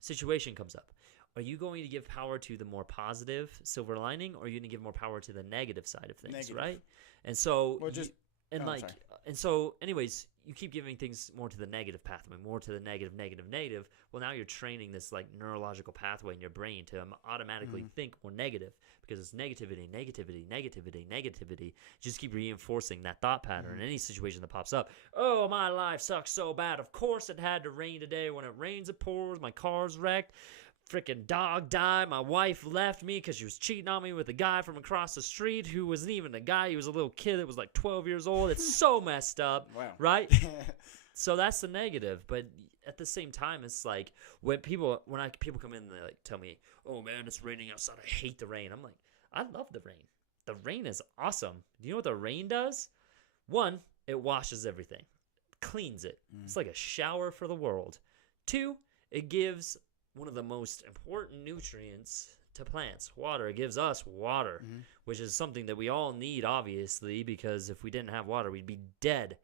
Situation comes up. Are you going to give power to the more positive silver lining, or are you going to give more power to the negative side of things, Negative. right? And so, Well, just- sorry. and so, anyways, you keep giving things more to the negative pathway, more to the negative. Well, now you're training this like neurological pathway in your brain to automatically think more negative because it's negativity. Just keep reinforcing that thought pattern in any situation that pops up. Oh, my life sucks so bad. Of course it had to rain today. When it rains, it pours. My car's wrecked. Freaking dog died. My wife left me because she was cheating on me with a guy from across the street who wasn't even a guy. He was a little kid that was like 12 years old. It's so messed up, Wow. right? So that's the negative. But at the same time, it's like when people come in and they like tell me, "Oh man, it's raining outside. I hate the rain." I'm like, I love the rain. The rain is awesome. Do you know what the rain does? One, it washes everything, cleans it. It's like a shower for the world. Two, it gives one of the most important nutrients to plants, water. It gives us water, which is something that we all need, obviously, because if we didn't have water, we'd be dead.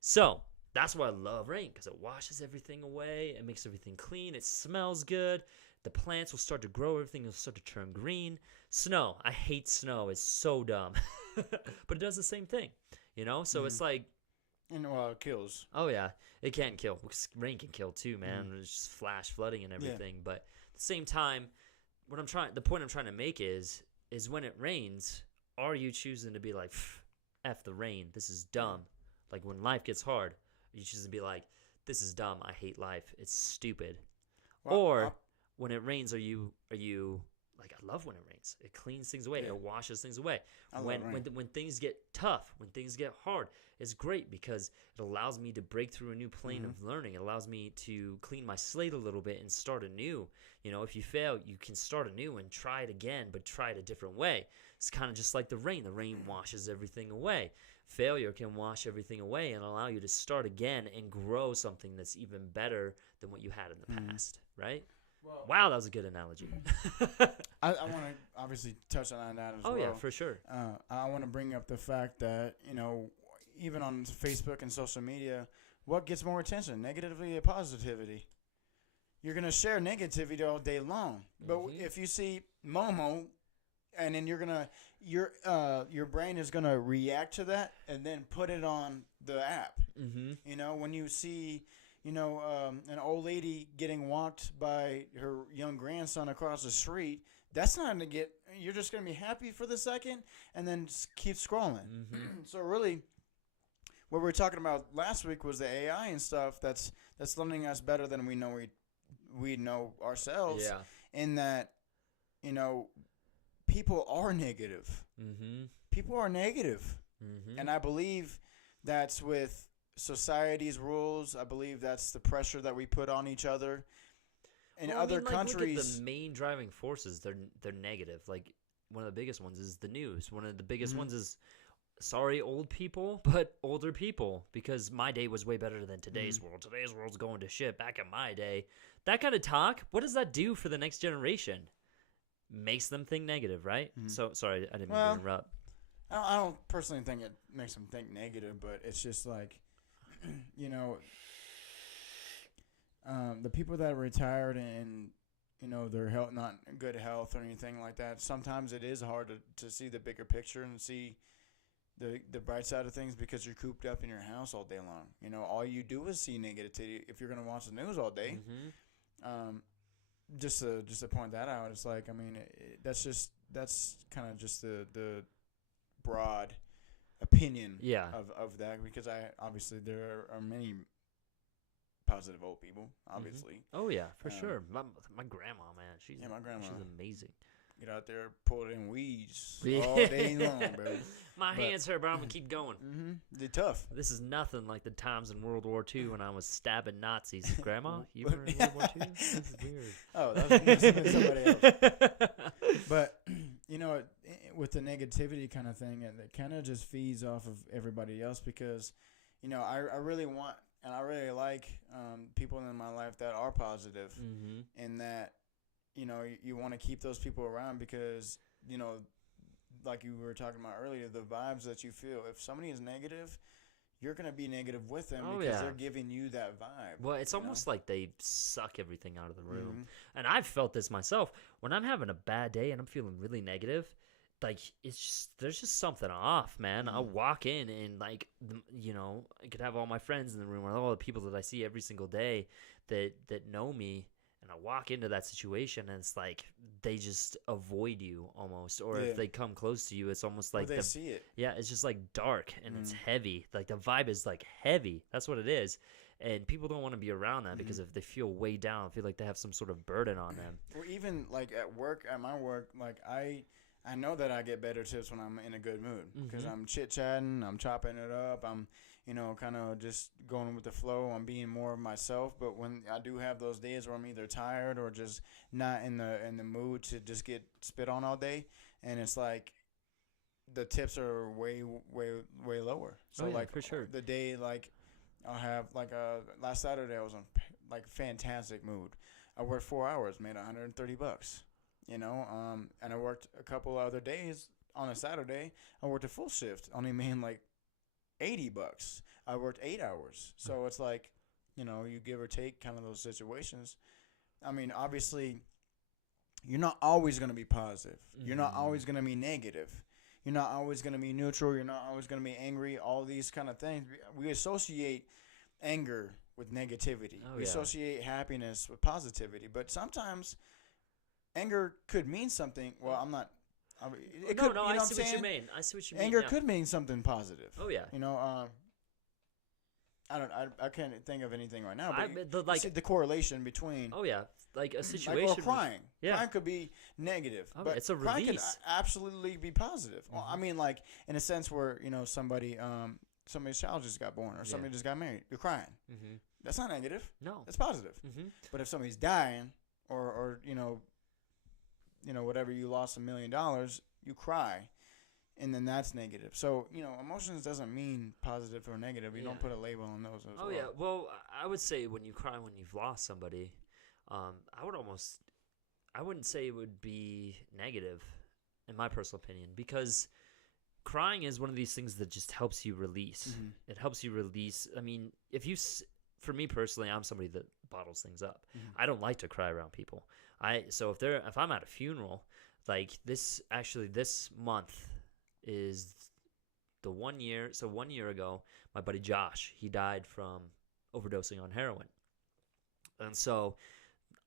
So That's why I love rain, because it washes everything away. It makes everything clean. It smells good. The plants will start to grow. Everything will start to turn green. Snow. I hate snow. It's so dumb. But it does the same thing, you know? So it's like, And well, it kills. oh, yeah, it can kill. Rain can kill too, man. It's just flash flooding and everything. But at the same time, the point I'm trying to make is when it rains, are you choosing to be like, F the rain, this is dumb? Like when life gets hard, you choose to be like, this is dumb, I hate life, it's stupid. Well, Or when it rains, are you like, I love when it rains. It cleans things away. Yeah. It washes things away. I love When rain. when things get tough, when things get hard, it's great because it allows me to break through a new plane of learning. It allows me to clean my slate a little bit and start anew. You know, if you fail, you can start anew and try it again, but try it a different way. It's kind of just like the rain. The rain washes everything away. Failure can wash everything away and allow you to start again and grow something that's even better than what you had in the past, right? Well, Wow, that was a good analogy. I want to obviously touch on that as well. Oh, yeah, for sure. I want to bring up the fact that, you know, even on Facebook and social media, what gets more attention, negativity or positivity? You're going to share negativity all day long. But if you see Momo, and then your brain is going to react to that and then put it on the app. Mm-hmm. You know, when you see, you know, an old lady getting walked by her young grandson across the street, that's not going to get, you're just going to be happy for the second and then keep scrolling. Mm-hmm. So really, what we were talking about last week was the AI and stuff that's learning us better than we know ourselves. Yeah. In that, you know, people are negative. Mm-hmm. People are negative. Mm-hmm. And I believe that's with society's rules. I believe that's the pressure that we put on each other. In other countries, look at the main driving forces. They're negative. Like one of the biggest ones is the news. One of the biggest ones is, sorry, old people, but older people, because my day was way better than today's world. Today's world's going to shit. Back in my day, that kind of talk, what does that do for the next generation? Makes them think negative, right? So sorry, I didn't mean to interrupt. I don't personally think it makes them think negative, but it's just like, you know, the people that are retired and, you know, their health, not good health or anything like that, sometimes it is hard to see the bigger picture and see the bright side of things because you're cooped up in your house all day long. You know, all you do is see negativity if you're going to watch the news all day. Just to point that out, it's like, I mean, that's kind of just the broad opinion of that, because obviously there are many positive old people, obviously. Oh yeah, for sure. My grandma, man, my grandma, she's amazing. Get out there, pull in weeds all day long, bro. My hands hurt, but I'm gonna keep going. They're tough. This is nothing like the times in World War II when I was stabbing Nazis. Grandma, you were in World War II? This is weird. Oh, that must have been somebody else. But, you know, with the negativity kind of thing, it kind of just feeds off of everybody else because, you know, I really want and I really like people in my life that are positive and that, you know, you want to keep those people around because, you know, like you were talking about earlier, the vibes that you feel. If somebody is negative, you're going to be negative with them because they're giving you that vibe. Well, it's almost like they suck everything out of the room. And I've felt this myself. When I'm having a bad day and I'm feeling really negative, like, it's just, there's just something off, man. I'll walk in and, like, you know, I could have all my friends in the room or all the people that I see every single day that know me. And I walk into that situation and it's like they just avoid you almost. Or if they come close to you, it's almost like they see it. Yeah, it's just like dark and it's heavy. Like the vibe is like heavy. That's what it is. And people don't want to be around that because if they feel way down, feel like they have some sort of burden on them. Or even like at work, at my work, like I know that I get better tips when I'm in a good mood because I'm chit-chatting, I'm chopping it up, I'm, you know, kind of just going with the flow. I'm being more of myself. But when I do have those days where I'm either tired or just not in the mood to just get spit on all day, and it's like the tips are way lower. So like for sure. The day like I'll have like last Saturday I was on like fantastic mood. I worked 4 hours, made $130. You know, and I worked a couple other days on a Saturday. I worked a full shift, only made like $80. I worked 8 hours. So it's like, you give or take kind of those situations. I mean, obviously, you're not always going to be positive. You're not always going to be negative. You're not always going to be neutral. You're not always going to be angry. All these kind of things. We associate anger with negativity. We associate happiness with positivity. But sometimes anger could mean something. Well, I'm not. I see what you mean. I see what you mean. Anger could mean something positive. Oh yeah. I can't think of anything right now. But you see the correlation between. Oh yeah, like a situation. Or crying. Yeah. Crying could be negative, but it's a crying release. can absolutely be positive. Well, I mean, like in a sense where somebody's child just got born or somebody just got married. You're crying. Mm-hmm. That's not negative. No, that's positive. Mm-hmm. But if somebody's dying or whatever, you lost $1 million, you cry. And then that's negative. So, emotions doesn't mean positive or negative. You don't put a label on those as well. Oh, yeah. Well, I would say when you cry when you've lost somebody, I wouldn't say it would be negative, in my personal opinion, because crying is one of these things that just helps you release. Mm-hmm. It helps you release. I mean, for me personally, I'm somebody that bottles things up. Mm-hmm. I don't like to cry around people. So if I'm at a funeral, like this month is the 1 year. So 1 year ago, my buddy Josh, he died from overdosing on heroin. And so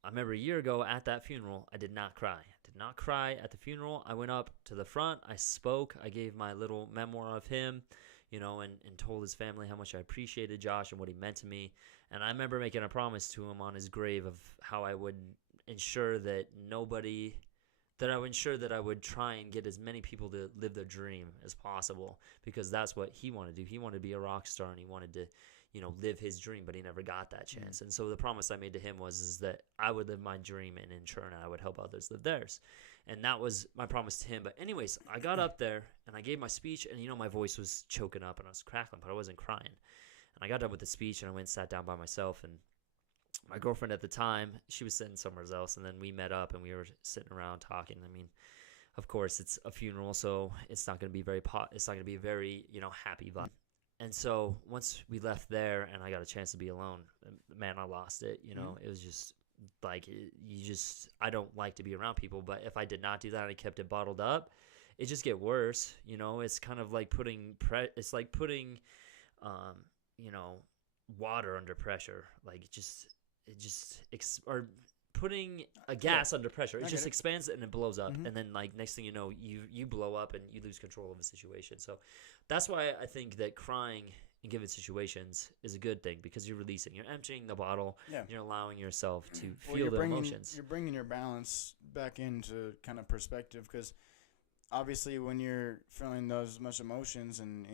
I remember a year ago at that funeral, I did not cry. I did not cry at the funeral. I went up to the front. I spoke. I gave my little memoir of him, and told his family how much I appreciated Josh and what he meant to me. And I remember making a promise to him on his grave of how I would ensure that I would try and get as many people to live their dream as possible, because that's what he wanted to do. He wanted to be a rock star and he wanted to, live his dream, but he never got that chance. Mm-hmm. And so the promise I made to him is that I would live my dream and in turn I would help others live theirs. And that was my promise to him. But anyways, I got up there and I gave my speech, and my voice was choking up and I was crackling, but I wasn't crying. And I got done with the speech and I went and sat down by myself, and my girlfriend at the time, she was sitting somewhere else, and then we met up and we were sitting around talking. I mean, of course, it's a funeral, so it's not going to be very happy vibe. And so once we left there and I got a chance to be alone, man, I lost it. It was just like I don't like to be around people, but if I did not do that and I kept it bottled up, it just get worse. It's kind of like putting water under pressure, or putting a gas under pressure. It just expands and it blows up. Mm-hmm. And then next thing you know, you blow up and you lose control of the situation. So that's why I think that crying in given situations is a good thing, because you're releasing, you're emptying the bottle, you're allowing yourself to feel the emotions. You're bringing your balance back into kind of perspective, because obviously when you're feeling those much emotions and,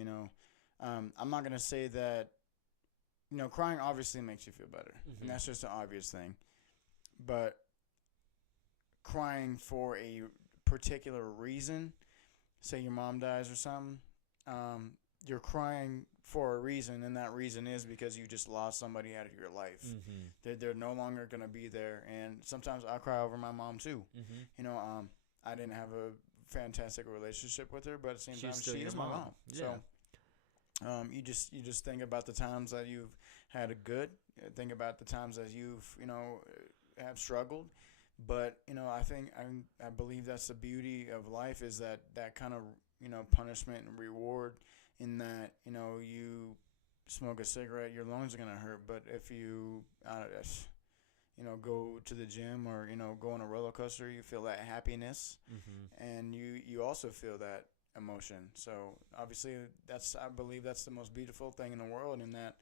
I'm not going to say that, crying obviously makes you feel better, and that's just an obvious thing. But crying for a particular reason, say your mom dies or something, you're crying for a reason, and that reason is because you just lost somebody out of your life. Mm-hmm. They're no longer going to be there, and sometimes I cry over my mom too. Mm-hmm. I didn't have a fantastic relationship with her, but at the same time, she is my mom. Yeah. So you just think about the times that you've had a good, think about the times that you've have struggled, but I believe that's the beauty of life, is that kind of punishment and reward, in that you smoke a cigarette, your lungs are gonna hurt, but if you go to the gym or go on a roller coaster, you feel that happiness, and you also feel that emotion. So obviously I believe that's the most beautiful thing in the world, in that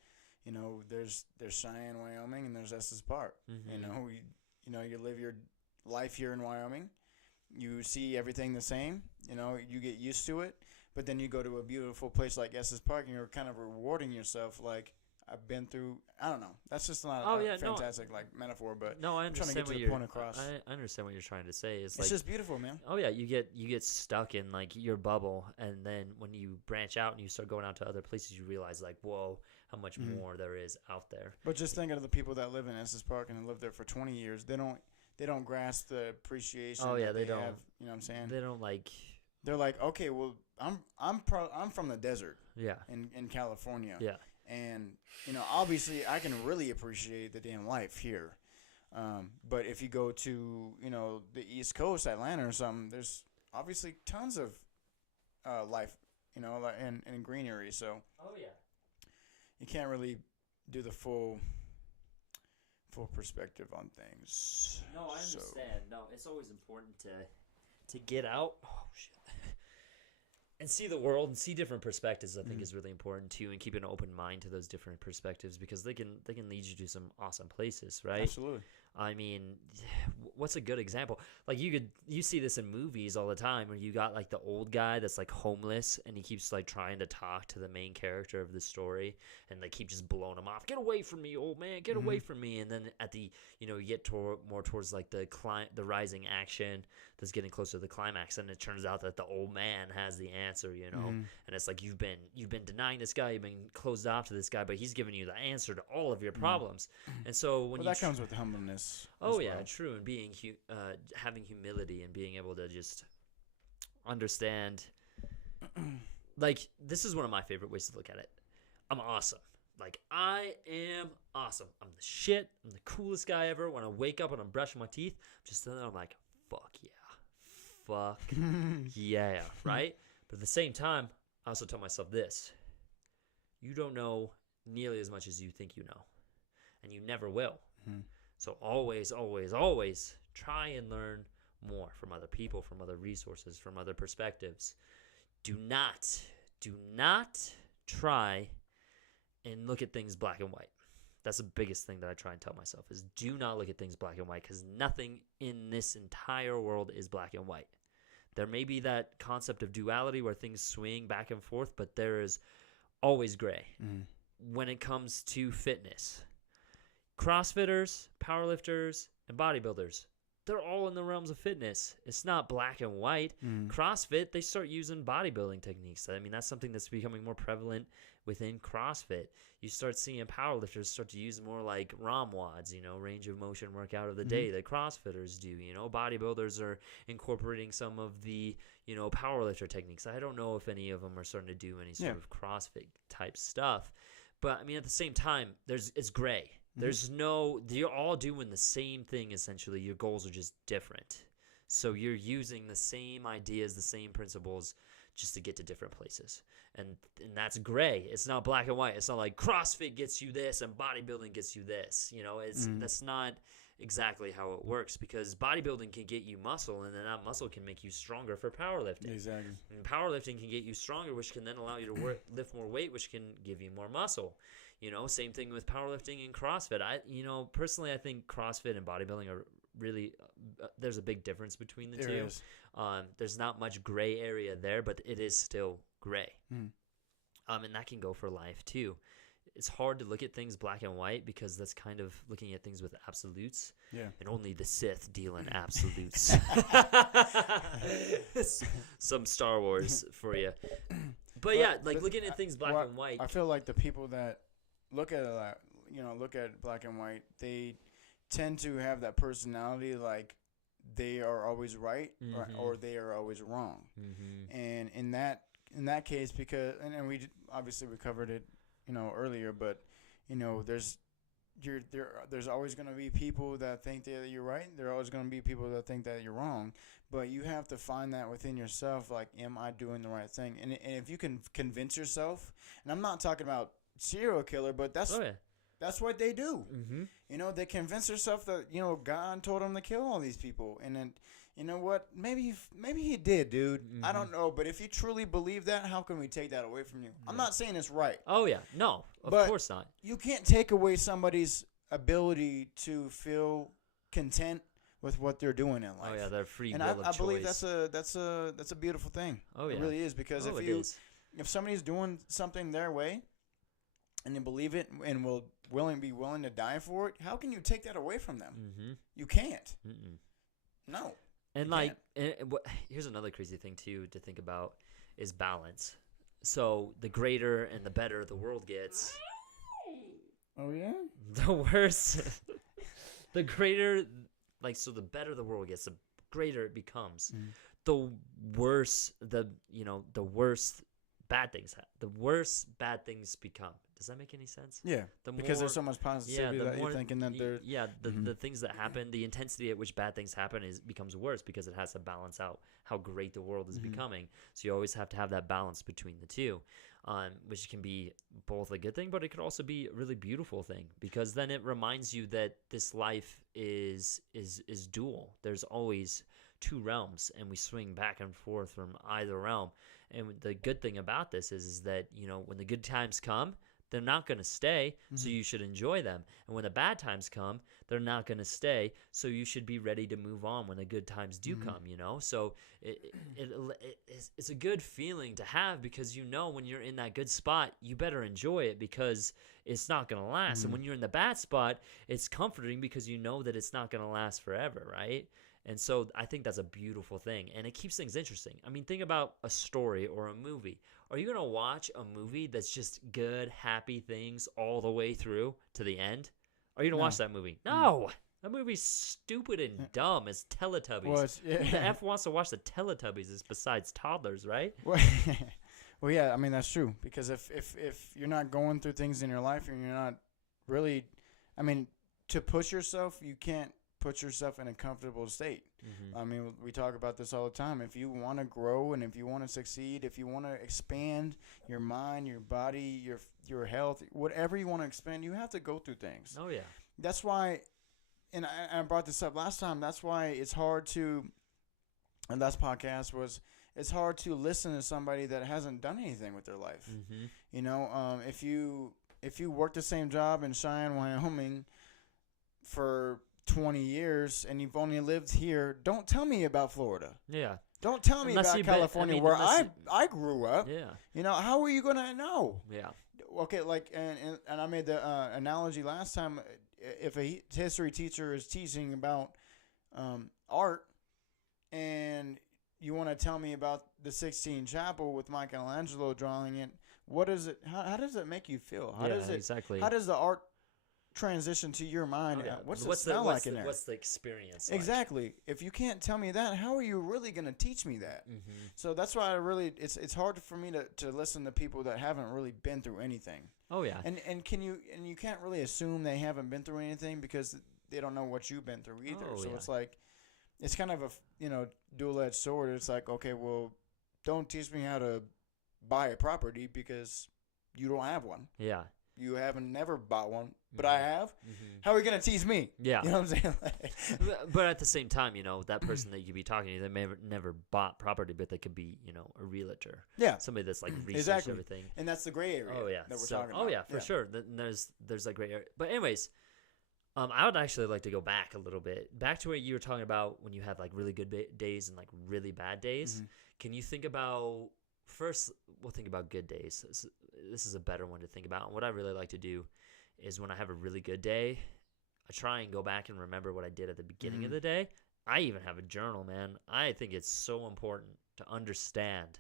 there's Cheyenne, Wyoming, and there's Estes Park. Mm-hmm. You live your life here in Wyoming, you see everything the same, you get used to it, but then you go to a beautiful place like Estes Park and you're kind of rewarding yourself, like, I've been through, I don't know. That's just not a fantastic metaphor, but I I'm trying to get what the point across. I understand what you're trying to say. It's just beautiful, man. Oh yeah, you get stuck in your bubble, and then when you branch out and you start going out to other places, you realize whoa, how much more there is out there. But just think of the people that live in Estes Park and live there for 20 years. They don't grasp the appreciation. Oh yeah, they don't. Have, you know what I'm saying? They don't they're like, okay, well, I'm from the desert Yeah. in California. Yeah. And, obviously I can really appreciate the damn life here. But if you go to, the East Coast, Atlanta or something, there's obviously tons of life, and greenery. So Oh yeah. you can't really do the full perspective on things. No, I So, understand. No, it's always important to get out. Oh shit. And see the world and see different perspectives. I think is really important too, and keep an open mind to those different perspectives because they can lead you to some awesome places, right? absolutely. I mean, what's a good example? Like you see this in movies all the time where you got like the old guy that's like homeless and he keeps like trying to talk to the main character of the story and they keep just blowing him off. Get away from me, old man, get away from me. And then at the, you get more towards like the rising action that's getting closer to the climax. And it turns out that the old man has the answer, and it's like, you've been denying this guy, you've been closed off to this guy, but he's giving you the answer to all of your problems. And so when That comes with humbleness. Oh as yeah, well. true, and being having humility and being able to just understand. Like this is one of my favorite ways to look at it. I'm awesome. Like I am awesome. I'm the shit. I'm the coolest guy ever. When I wake up and I'm brushing my teeth, I'm just sitting there. I'm like, fuck yeah, right? But at the same time, I also tell myself this: you don't know nearly as much as you think you know, and you never will. So always, always, always try and learn more from other people, from other resources, from other perspectives. Do not try and look at things black and white. That's the biggest thing that I try and tell myself is do not look at things black and white because nothing in this entire world is black and white. There may be that concept of duality where things swing back and forth, but there is always gray when it comes to fitness. CrossFitters, powerlifters, and bodybuilders, they're all in the realms of fitness. It's not black and white. CrossFit, they start using bodybuilding techniques. I mean, that's something that's becoming more prevalent within CrossFit. You start seeing powerlifters start to use more like ROM WODs, range of motion workout of the day that CrossFitters do. Bodybuilders are incorporating some of the, powerlifter techniques. I don't know if any of them are starting to do any sort of CrossFit type stuff. But, I mean, at the same time, it's gray. You're all doing the same thing, essentially. Your goals are just different. So you're using the same ideas, the same principles, just to get to different places. And that's gray. It's not black and white. It's not like CrossFit gets you this and bodybuilding gets you this. That's not exactly how it works because bodybuilding can get you muscle and then that muscle can make you stronger for powerlifting. Exactly. And powerlifting can get you stronger, which can then allow you to lift more weight, which can give you more muscle. Same thing with powerlifting and CrossFit. Personally, I think CrossFit and bodybuilding are really there's a big difference between the two. There is. There's not much gray area there, but it is still gray. And that can go for life too. It's hard to look at things black and white because that's kind of looking at things with absolutes. Yeah. And only the Sith deal in absolutes. Some Star Wars for you. But yeah, looking at things black and white. I feel like the people that look at black and white, they tend to have that personality like they are always right or they are always wrong. And in that case, because and we obviously we covered it earlier, but there's always going to be people that think that you're right. There are always going to be people that think that you're wrong. But you have to find that within yourself. Like, am I doing the right thing? And if you can convince yourself, and I'm not talking about serial killer, but that's what they do. They convince themselves that God told them to kill all these people, and then you know what? Maybe he did, dude. I don't know, but if you truly believe that, how can we take that away from you? I'm not saying it's right. Oh yeah, no, of course not. You can't take away somebody's ability to feel content with what they're doing in life. Oh yeah, their free and will of choice. I believe that's a beautiful thing. Oh yeah, it really is because if somebody's doing something their way, and they believe it and will be willing to die for it, how can you take that away from them? You can't. No. And here's another crazy thing too to think about is balance. So the greater and the better the world gets. Oh yeah. The worse. The greater, so the better the world gets, the greater it becomes. the worse the worse bad things the worse bad things become. Does that make any sense? Yeah, The because there's so more, much positivity the that more you're thinking that they're. the things that happen, the intensity at which bad things happen becomes worse because it has to balance out how great the world is becoming. So you always have to have that balance between the two, which can be both a good thing, but it could also be a really beautiful thing, because then it reminds you that this life is dual. There's always two realms, and we swing back and forth from either realm. And the good thing about this is that, when the good times come, they're not going to stay, so you should enjoy them. And when the bad times come, they're not going to stay, so you should be ready to move on when the good times do come, So it's a good feeling to have, because when you're in that good spot, you better enjoy it, because it's not going to last. And when you're in the bad spot, it's comforting because you know that it's not going to last forever, right? And so I think that's a beautiful thing, and it keeps things interesting. I mean, think about a story or a movie. Are you going to watch a movie that's just good, happy things all the way through to the end? Are you going to watch that movie? No. That movie's stupid and dumb as Teletubbies. Well, Who the F wants to watch the Teletubbies besides toddlers, right? Well, yeah, I mean, that's true. Because if you're not going through things in your life and you're not really, I mean, to push yourself, you can't put yourself in a comfortable state. I mean, we talk about this all the time. If you want to grow and if you want to succeed, if you want to expand your mind, your body, your health, whatever you want to expand, you have to go through things. Oh, yeah. That's why, and I brought this up last time, that's why it's hard to, and last podcast was, it's hard to listen to somebody that hasn't done anything with their life. If you work the same job in Cheyenne, Wyoming for 20 years and you've only lived here, don't tell me about Florida. Yeah. Don't tell me about California, where I grew up. Yeah. How are you going to know? Yeah. Okay, and I made the analogy last time. If a history teacher is teaching about art and you want to tell me about the Sistine Chapel with Michelangelo drawing it, what is it? How does it make you feel? Exactly. How does the art transition to your mind? What's it smell like in there? What's the experience like? Exactly. If you can't tell me that, how are you really going to teach me that? So that's why it's hard for me to listen to people that haven't really been through anything. Oh yeah. And you can't really assume they haven't been through anything because they don't know what you've been through either. It's like, it's kind of a dual-edged sword. It's like, okay, well, don't teach me how to buy a property because you don't have one. Yeah. You haven't never bought one, but I have. How are you going to tease me? Yeah. You know what I'm saying? But at the same time, that person that you could be talking to, they may have never bought property, but they could be, a realtor. Yeah. Somebody that's like researched everything. And that's the gray area. Oh, yeah. That we're talking about. Oh, yeah, for sure. There's that gray area. But anyways, I would actually like to go back a little bit. Back to what you were talking about when you have like really good days and like really bad days. Can you think about, first, we'll think about good days. This is a better one to think about. And what I really like to do is when I have a really good day, I try and go back and remember what I did at the beginning of the day. I even have a journal, man. I think it's so important to understand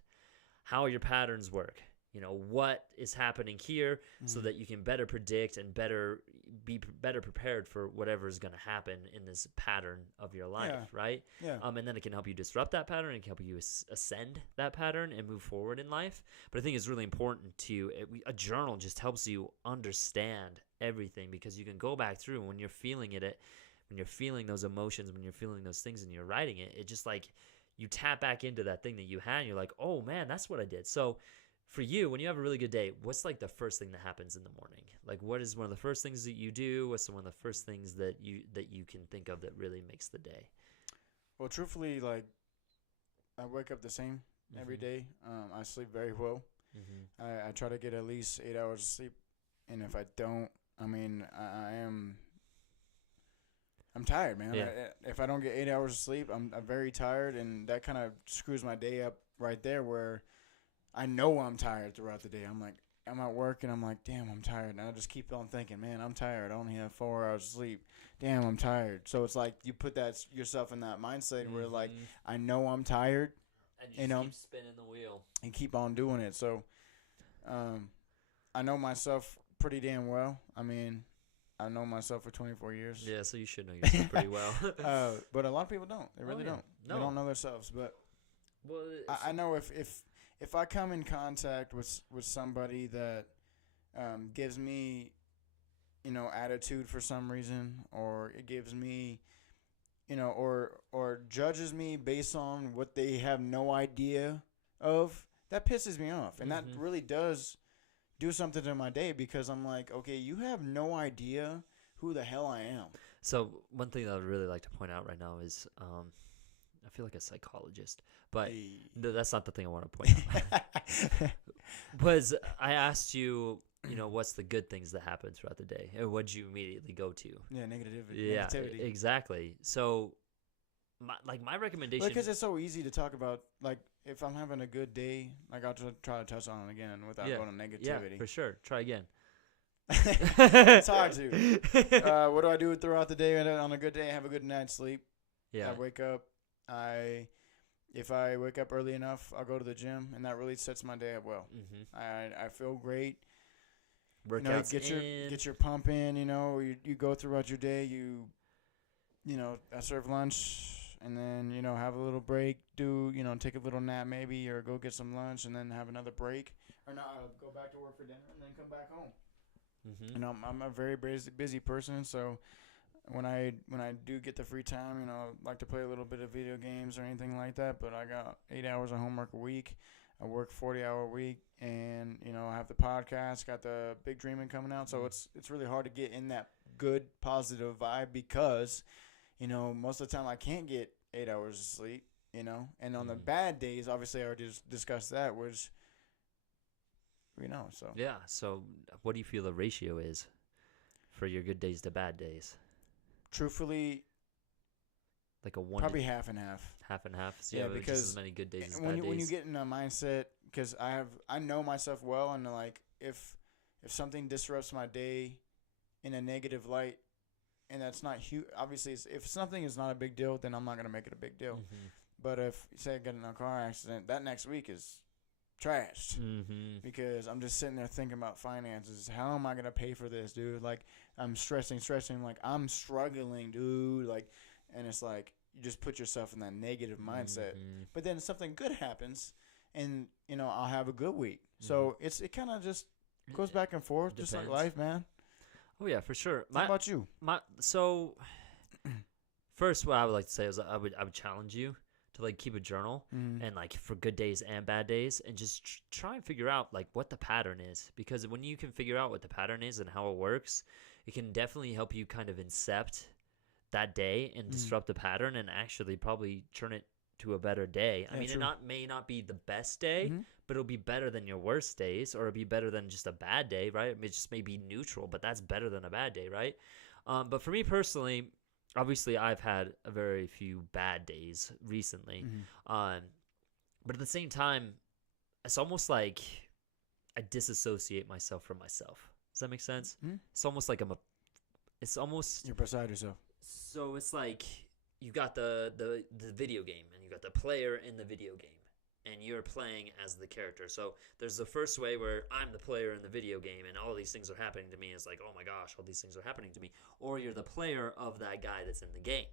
how your patterns work. What is happening here so that you can better predict and be better prepared for whatever is going to happen in this pattern of your life, right? Yeah. And then it can help you disrupt that pattern. It can help you ascend that pattern and move forward in life. But I think it's really important a journal just helps you understand everything, because you can go back through, and when you're feeling when you're feeling those emotions, when you're feeling those things and you're writing it, it just like you tap back into that thing that you had and you're like, oh man, that's what I did. So for you, when you have a really good day, what's like the first thing that happens in the morning? Like, what is one of the first things that you do? What's one of the first things that you can think of that really makes the day? Well, truthfully, like, I wake up the same every day. I sleep very well. I try to get at least 8 hours of sleep, and if I don't, I mean, I'm tired, man. Yeah. If I don't get 8 hours of sleep, I'm very tired, and that kind of screws my day up right there, where I know I'm tired throughout the day. I'm at work, and I'm like, damn, I'm tired. And I just keep on thinking, man, I'm tired. I only have 4 hours of sleep. Damn, I'm tired. So it's like you put yourself in that mindset where, like, I know I'm tired. And you keep spinning the wheel. And keep on doing it. So I know myself pretty damn well. I mean, I know myself for 24 years. Yeah, so you should know yourself pretty well. But a lot of people don't. They really don't. No. They don't know themselves. But Well, I know if I come in contact with somebody that gives me, attitude for some reason, or it gives me, or judges me based on what they have no idea of, that pisses me off, and that really does do something to my day, because I'm like, okay, you have no idea who the hell I am. So one thing that I would really like to point out right now is, I feel like a psychologist, but Hey. that's not the thing I want to point out. Was I asked you, what's the good things that happen throughout the day, and what'd you immediately go to? Yeah, negativity. Yeah, Negativity. exactly. So, my recommendation. Because it's so easy to talk about, like, if I'm having a good day, like, I'll try to touch on it again without going to negativity. Yeah, for sure. Try again. It's hard to. What do I do throughout the day? On a good day, I have a good night's sleep. Yeah. I wake up. If I wake up early enough, I'll go to the gym, and that really sets my day up well. I feel great. Workouts get your pump in. You go throughout your day. I serve lunch, and then have a little break. Take a little nap maybe, or go get some lunch, and then have another break. Or no, I'll go back to work for dinner, and then come back home. I'm a very busy person, so when I do get the free time, I like to play a little bit of video games or anything like that. But I got 8 hours of homework a week. I work 40-hour week, and I have the podcast, got the Big Dreaming coming out. So it's really hard to get in that good positive vibe, because most of the time I can't get 8 hours of sleep. And on the bad days, obviously I already discussed that, was. So yeah. So what do you feel the ratio is for your good days to bad days? Truthfully, like a one, probably half and half. Half and half. So Yeah, you have because just as many good days as when bad days. when you get in a mindset, because I know myself well, and like if something disrupts my day in a negative light, and that's not huge. Obviously, if something is not a big deal, then I'm not gonna make it a big deal. But if say I get in a car accident, that next week is trashed, because I'm just sitting there thinking about finances. How am I gonna pay for this, dude? Like, I'm stressing, like I'm struggling, dude. Like, and it's like you just put yourself in that negative mindset. But then something good happens, and I'll have a good week. So it kind of just goes back and forth, just like life, man. Oh yeah, for sure. How about you? So first, what I would like to say is I would challenge you to like keep a journal, and like for good days and bad days, and just try and figure out like what the pattern is, because when you can figure out what the pattern is and how it works, it can definitely help you kind of incept that day and disrupt the pattern, and actually probably turn it to a better day. I mean, true. It may not be the best day, but it'll be better than your worst days, or it'll be better than just a bad day, right? It just may be neutral, but that's better than a bad day, right? But for me personally, obviously, I've had a very few bad days recently. But at the same time, it's almost like I disassociate myself from myself. Does that make sense? It's almost like it's almost... You're beside yourself. So it's like you got the video game, and you got the player in the video game, and you're playing as the character. So there's the first way where I'm the player in the video game, and all these things are happening to me. It's like, oh my gosh, all these things are happening to me. Or you're the player of that guy that's in the game.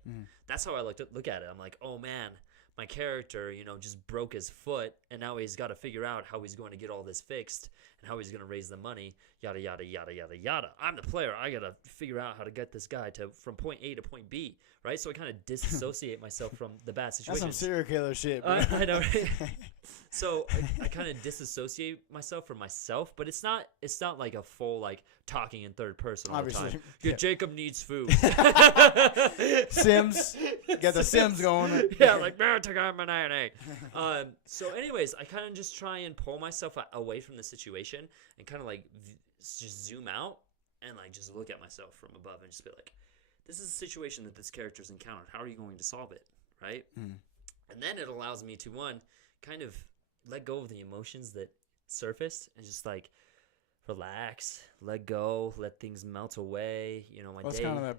That's how I look at it. I'm like, oh man, my character, just broke his foot, and now he's got to figure out how he's going to get all this fixed, and how he's going to raise the money, yada, yada, yada, yada, yada. I'm the player. I got to figure out how to get this guy from point A to point B, right? So I kind of disassociate myself from the bad situation. That's some serial killer shit, bro. I know, right? So I kind of dissiociate myself from myself, but it's not like a full, like, talking in third person all Obviously, the time. yeah. Jacob needs food. Sims. Got the Sims going. Yeah, like, so anyways, I kind of just try and pull myself away from the situation, and kind of like just zoom out and like just look at myself from above, and just be like, this is a situation that this character's encountered. How are you going to solve it, right? And then it allows me to, one, kind of let go of the emotions that surfaced, and just like relax, let go, let things melt away. My day. It's kind of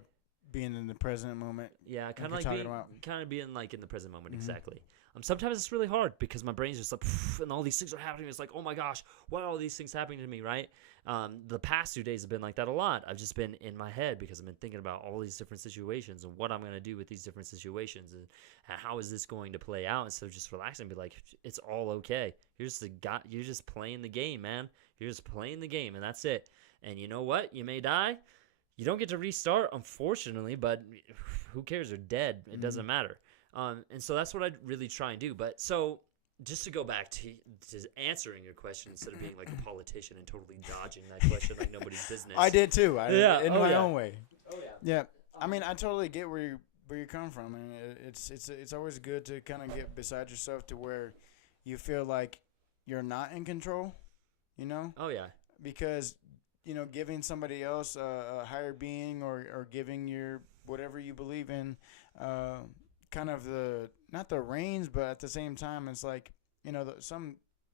being in the present moment. Yeah, kind you're of talking like about. kind of being like in the present moment. Mhm. Exactly. Sometimes it's really hard because my brain's just like, and all these things are happening. It's like, oh my gosh, why are all these things happening to me, right? The past 2 days have been like that a lot. I've just been in my head because I've been thinking about all these different situations and what I'm going to do with these different situations and how is this going to play out. Instead of just relaxing and be like, it's all okay. You're just playing the game, man. You're just playing the game, and that's it. And you know what? You may die. You don't get to restart, unfortunately, but who cares? You're dead. It doesn't matter. And so that's what I really try and do. But so just to go back to answering your question instead of being like a politician and totally dodging that question like nobody's business. I did too. Yeah. In my own way. Oh yeah. Yeah. I mean, I totally get where you come from. I mean, it's always good to kind of get beside yourself to where you feel like you're not in control. You know. Oh yeah. Because giving somebody else a higher being or giving your whatever you believe in, kind of not the reins, but at the same time, it's like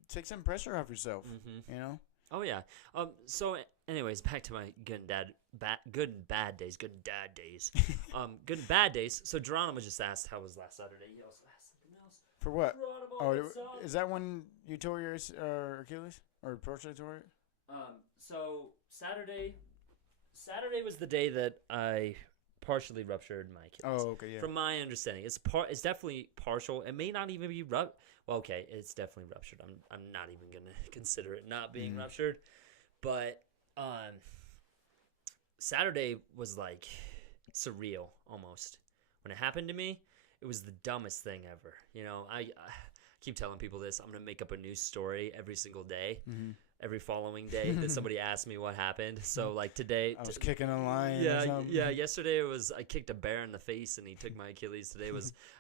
take some pressure off yourself. Mm-hmm. Oh yeah. So anyways, back to my good and bad days. Good and dad days. Good and bad days. So Geronimo just asked how was last Saturday. He also asked something else. For what? Geronimo, is that when you tore your Achilles or partially tore it? So Saturday was the day that I partially ruptured my Achilles. Oh, okay, yeah. From my understanding, it's definitely partial. It may not even be Well, okay, it's definitely ruptured. I'm not even gonna consider it not being ruptured. But Saturday was like surreal almost. When it happened to me, it was the dumbest thing ever. I keep telling people this. I'm gonna make up a new story every single day. Mm-hmm. Every following day that somebody asks me what happened. So like today, I was kicking a lion. Yeah. Yesterday I kicked a bear in the face and he took my Achilles. Today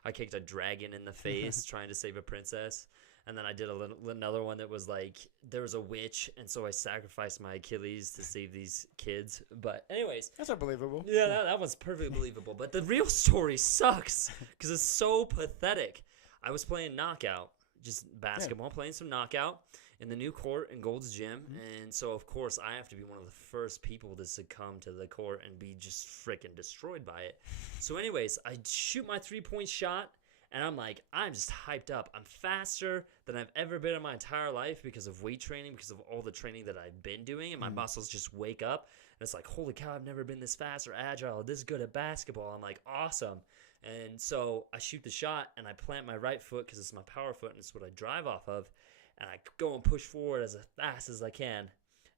I kicked a dragon in the face trying to save a princess. And then I did another one that was like there was a witch and so I sacrificed my Achilles to save these kids. But anyways, that's unbelievable. Yeah, that was perfectly believable. But the real story sucks because it's so pathetic. I was playing knockout, just basketball, playing some knockout in the new court in Gold's Gym. And so, of course, I have to be one of the first people to succumb to the court and be just freaking destroyed by it. So anyways, I shoot my three-point shot, and I'm like, I'm just hyped up. I'm faster than I've ever been in my entire life because of weight training, because of all the training that I've been doing, and my muscles just wake up. And it's like, holy cow, I've never been this fast or agile or this good at basketball. I'm like, awesome. And so I shoot the shot, and I plant my right foot because it's my power foot, and it's what I drive off of. And I go and push forward as fast as I can.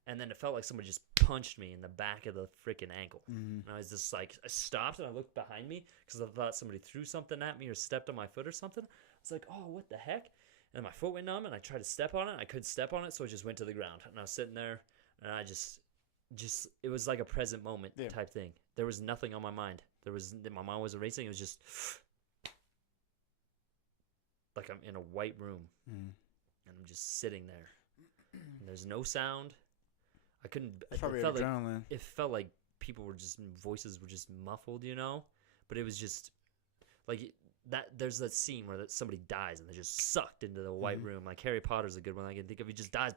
And then it felt like somebody just punched me in the back of the freaking ankle. And I was just like, I stopped and I looked behind me because I thought somebody threw something at me or stepped on my foot or something. I was like, oh, what the heck? And my foot went numb and I tried to step on it. I couldn't step on it, so it just went to the ground. And I was sitting there and I just it was like a present moment type thing. There was nothing on my mind. My mind was erasing. It was just like I'm in a white room. And I'm just sitting there. And there's no sound. I couldn't. It's probably adrenaline. It felt like voices were just muffled, But it was just like that. There's that scene where somebody dies and they're just sucked into the white room. Like Harry Potter's a good one I can think of. He just dies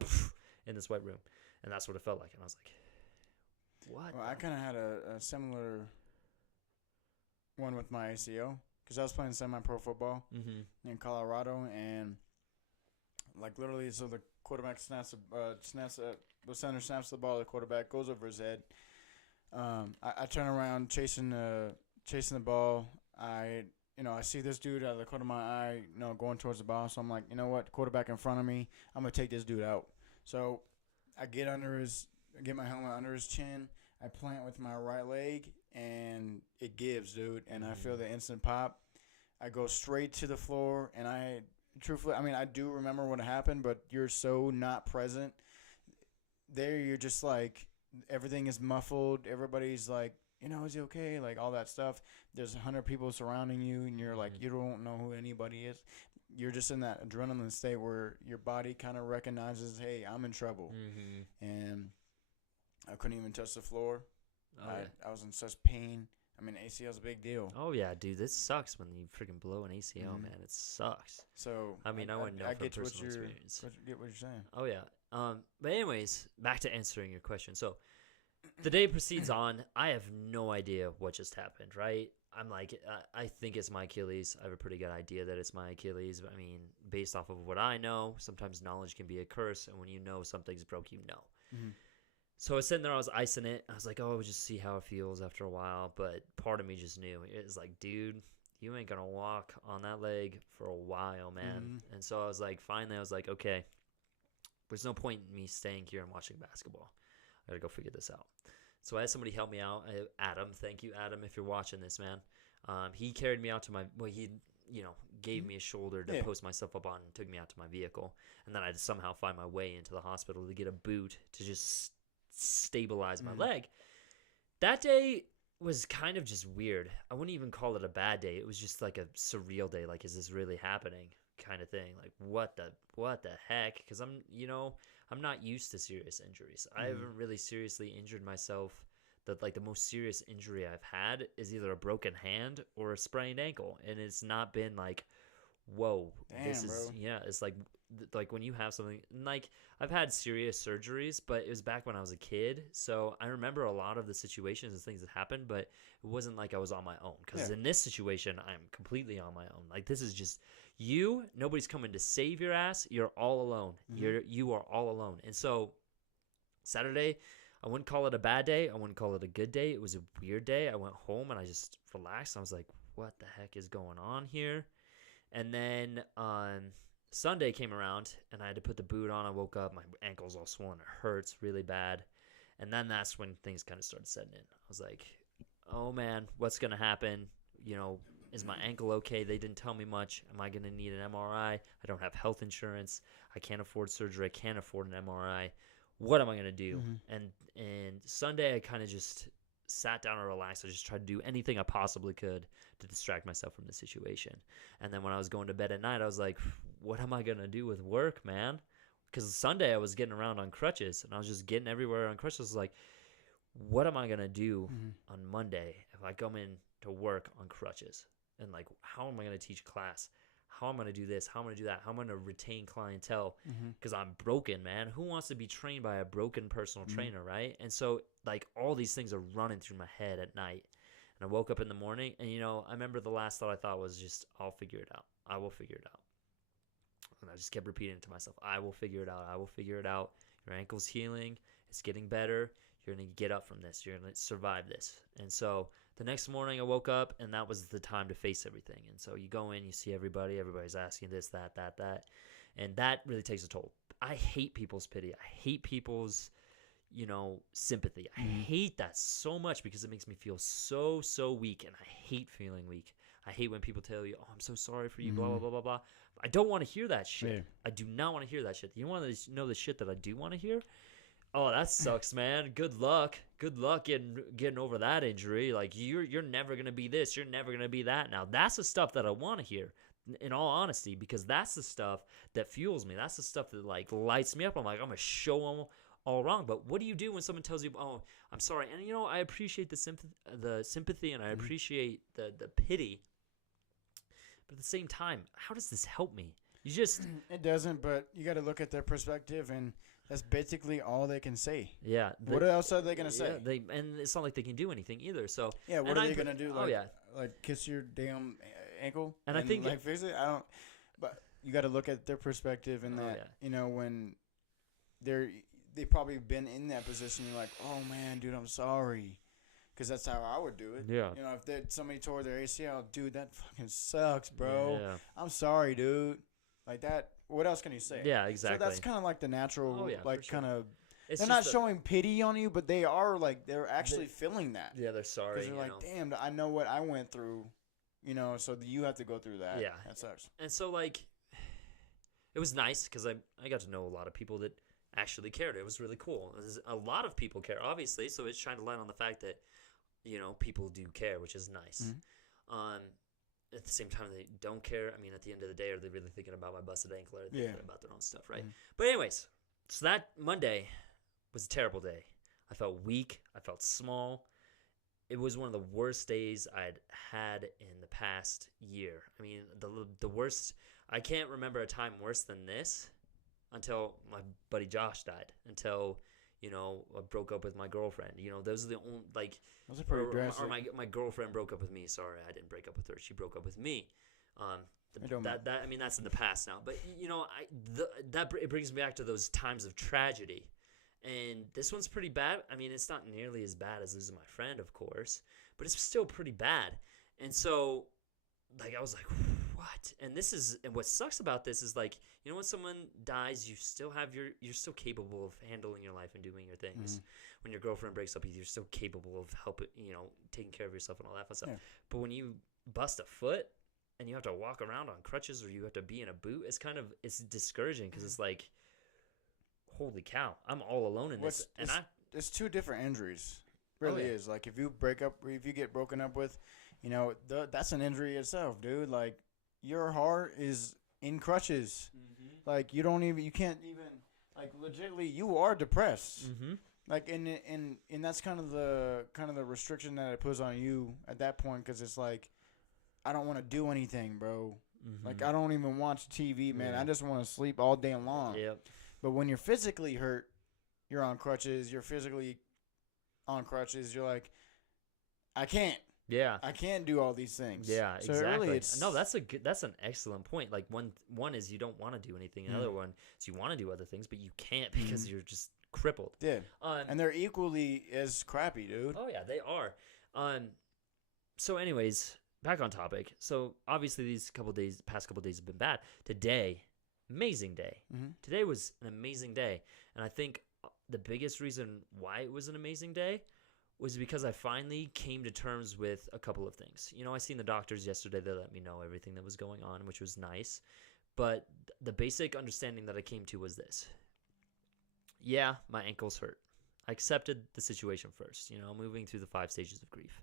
in this white room, and that's what it felt like. And I was like, what? Well, I kind of had a similar one with my ACL because I was playing semi-pro football in Colorado and. Like literally, so the quarterback the center snaps the ball, the quarterback goes over his head. I turn around chasing the ball. I see this dude out of the corner of my eye, going towards the ball. So I'm like, you know what, quarterback in front of me, I'm gonna take this dude out. So I get my helmet under his chin. I plant with my right leg, and it gives, dude. And I feel the instant pop. I go straight to the floor, and truthfully, I mean, I do remember what happened, but you're so not present. There, you're just like, everything is muffled. Everybody's like, is he okay? Like, all that stuff. There's 100 people surrounding you, and you're like, you don't know who anybody is. You're just in that adrenaline state where your body kind of recognizes, hey, I'm in trouble. And I couldn't even touch the floor. I was in such pain. I mean, ACL's a big deal. Oh, yeah, dude. This sucks when you freaking blow an ACL, man. It sucks. So, I mean, I wouldn't know from personal experience. I get what you're saying. Oh, yeah. But anyways, back to answering your question. So, the day proceeds on. I have no idea what just happened, right? I'm like, I think it's my Achilles. I have a pretty good idea that it's my Achilles. I mean, based off of what I know, sometimes knowledge can be a curse. And when you know something's broke, you know. Mm-hmm. So I was sitting there, I was icing it. I was like, oh, we'll just see how it feels after a while. But part of me just knew. It was like, dude, you ain't going to walk on that leg for a while, man. Mm-hmm. And so I was like, finally, I was like, okay, there's no point in me staying here and watching basketball. I got to go figure this out. So I had somebody help me out. Adam, thank you, Adam, if you're watching this, man. He carried me out to he gave me a shoulder to post myself up on and took me out to my vehicle. And then I had to somehow find my way into the hospital to get a boot to just stabilize my leg. That day was kind of just weird. I wouldn't even call it a bad day. It was just like a surreal day. Like, is this really happening? Kind of thing. Like, what the heck? Because I'm not used to serious injuries. I haven't really seriously injured myself. The most serious injury I've had is either a broken hand or a sprained ankle, and it's not been like, whoa, damn, this is bro. Yeah. It's like when you have something like, I've had serious surgeries, but it was back when I was a kid, so I remember a lot of the situations and things that happened, but it wasn't like I was on my own. Because in this situation, I'm completely on my own. Like, this is just you. Nobody's coming to save your ass. You're all alone. You are all alone. And so Saturday, I wouldn't call it a bad day. I wouldn't call it a good day. It was a weird day. I went home and I just relaxed. I was like, what the heck is going on here? And then Sunday came around and I had to put the boot on. I woke up, my ankle's all swollen. It hurts really bad. And then that's when things kind of started setting in. I was like, oh man, what's going to happen? Is my ankle okay? They didn't tell me much. Am I going to need an MRI? I don't have health insurance. I can't afford surgery. I can't afford an MRI. What am I going to do? And Sunday I kind of just sat down and relaxed. I just tried to do anything I possibly could to distract myself from the situation. And then when I was going to bed at night, I was like, what am I going to do with work, man? Because Sunday I was getting around on crutches and I was just getting everywhere on crutches. I was like, what am I going to do on Monday if I come in to work on crutches? And like, how am I going to teach class? How am I going to do this? How am I going to do that? How am I going to retain clientele? Because I'm broken, man. Who wants to be trained by a broken personal trainer, right? And so, like, all these things are running through my head at night. And I woke up in the morning, and, I remember the last thought I thought was just, I'll figure it out. I will figure it out. And I just kept repeating it to myself. I will figure it out. I will figure it out. Your ankle's healing. It's getting better. You're going to get up from this. You're going to survive this. And so the next morning I woke up, and that was the time to face everything. And so you go in, you see everybody. Everybody's asking this, that. And that really takes a toll. I hate people's pity. I hate people's, sympathy. I hate that so much because it makes me feel so, so weak. And I hate feeling weak. I hate when people tell you, oh, I'm so sorry for you, blah, blah, blah, blah, blah. I don't want to hear that shit. Yeah. I do not want to hear that shit. You want to know the shit that I do want to hear? Oh, that sucks, man. Good luck. Good luck getting over that injury. Like, you're never going to be this. You're never going to be that. Now, that's the stuff that I want to hear, in all honesty, because that's the stuff that fuels me. That's the stuff that, like, lights me up. I'm like, I'm going to show them all wrong. But what do you do when someone tells you, oh, I'm sorry? And, I appreciate the sympathy and I appreciate the pity. But at the same time, how does this help me? It doesn't, but you got to look at their perspective, and that's basically all they can say. Yeah. What else are they going to say? And it's not like they can do anything either. So yeah, what are they going to do? Like kiss your damn ankle? And I think like fix it? I don't. But you got to look at their perspective, and when they've probably been in that position. You're like, oh man, dude, I'm sorry. Because that's how I would do it. Yeah. If somebody tore their ACL, dude, that fucking sucks, bro. Yeah. I'm sorry, dude. Like that. What else can you say? Yeah, exactly. So that's kind of like the natural, kind of. It's they're not showing pity on you, but they are they're actually feeling that. Yeah, they're sorry. Because they're like, damn, I know what I went through, so you have to go through that. Yeah. That sucks. And so, it was nice because I got to know a lot of people that actually cared. It was really cool. A lot of people care, obviously, so it's trying to light on the fact that, people do care, which is nice. Mm-hmm. At the same time, they don't care. I mean, at the end of the day, are they really thinking about my busted ankle or are they thinking about their own stuff, right? Mm-hmm. But anyways, so that Monday was a terrible day. I felt weak. I felt small. It was one of the worst days I'd had in the past year. I mean, the worst. I can't remember a time worse than this until my buddy Josh died. Until, broke up with my girlfriend. Those are the only Those are pretty drastic. or my girlfriend broke up with me. Sorry, I didn't break up with her. She broke up with me. That's in the past now. But it brings me back to those times of tragedy. And this one's pretty bad. I mean, it's not nearly as bad as losing my friend, of course, but it's still pretty bad. And so, I was like, what? And what sucks about this is when someone dies, you're still capable of handling your life and doing your things. Mm-hmm. When your girlfriend breaks up with you, you're still capable of helping, taking care of yourself and all that fun stuff. Yeah. But when you bust a foot and you have to walk around on crutches or you have to be in a boot, it's discouraging because it's like, holy cow, I'm all alone in this. And it's two different injuries. Really is. Like if you get broken up with, that's an injury itself, dude. Like your heart is in crutches. Mm-hmm. Like you can't even, like legitimately you are depressed. Mm-hmm. Like and that's kind of the restriction that it puts on you at that point, because it's like, I don't want to do anything, bro. Mm-hmm. Like I don't even watch TV, man. Yeah. I just want to sleep all day long. Yep. But when you're physically hurt, you're on crutches. You're physically on crutches. You're like, I can't. Yeah. I can't do all these things. Yeah, so exactly. Really no, that's an excellent point. Like one is you don't want to do anything. Another one is you want to do other things, but you can't because you're just crippled. Yeah. And they're equally as crappy, dude. Oh yeah, they are. So anyways, back on topic. So obviously past couple days have been bad. Today, amazing day. Mm-hmm. Today was an amazing day. And I think the biggest reason why it was an amazing day was because I finally came to terms with a couple of things. I seen the doctors yesterday. They let me know everything that was going on, which was nice. But the basic understanding that I came to was this. Yeah, my ankle's hurt. I accepted the situation first. Moving through the 5 stages of grief.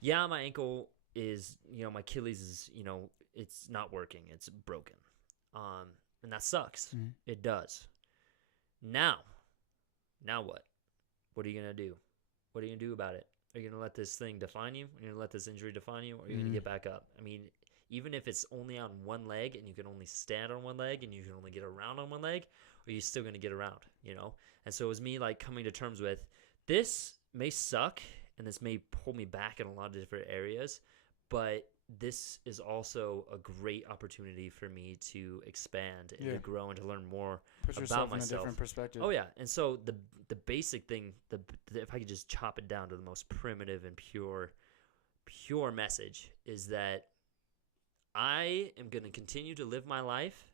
Yeah, my ankle is, my Achilles is, it's not working. It's broken. And that sucks. Mm-hmm. It does. Now what? What are you going to do? What are you going to do about it? Are you going to let this thing define you? Are you going to let this injury define you? Or are you going to get back up? I mean, even if it's only on one leg and you can only stand on one leg and you can only get around on one leg, are you still going to get around, And so it was me coming to terms with, this may suck and this may pull me back in a lot of different areas, but this is also a great opportunity for me to expand and to grow and to learn more Put about myself. In a different perspective. Oh yeah, and so the basic thing, if I could just chop it down to the most primitive and pure message, is that I am going to continue to live my life,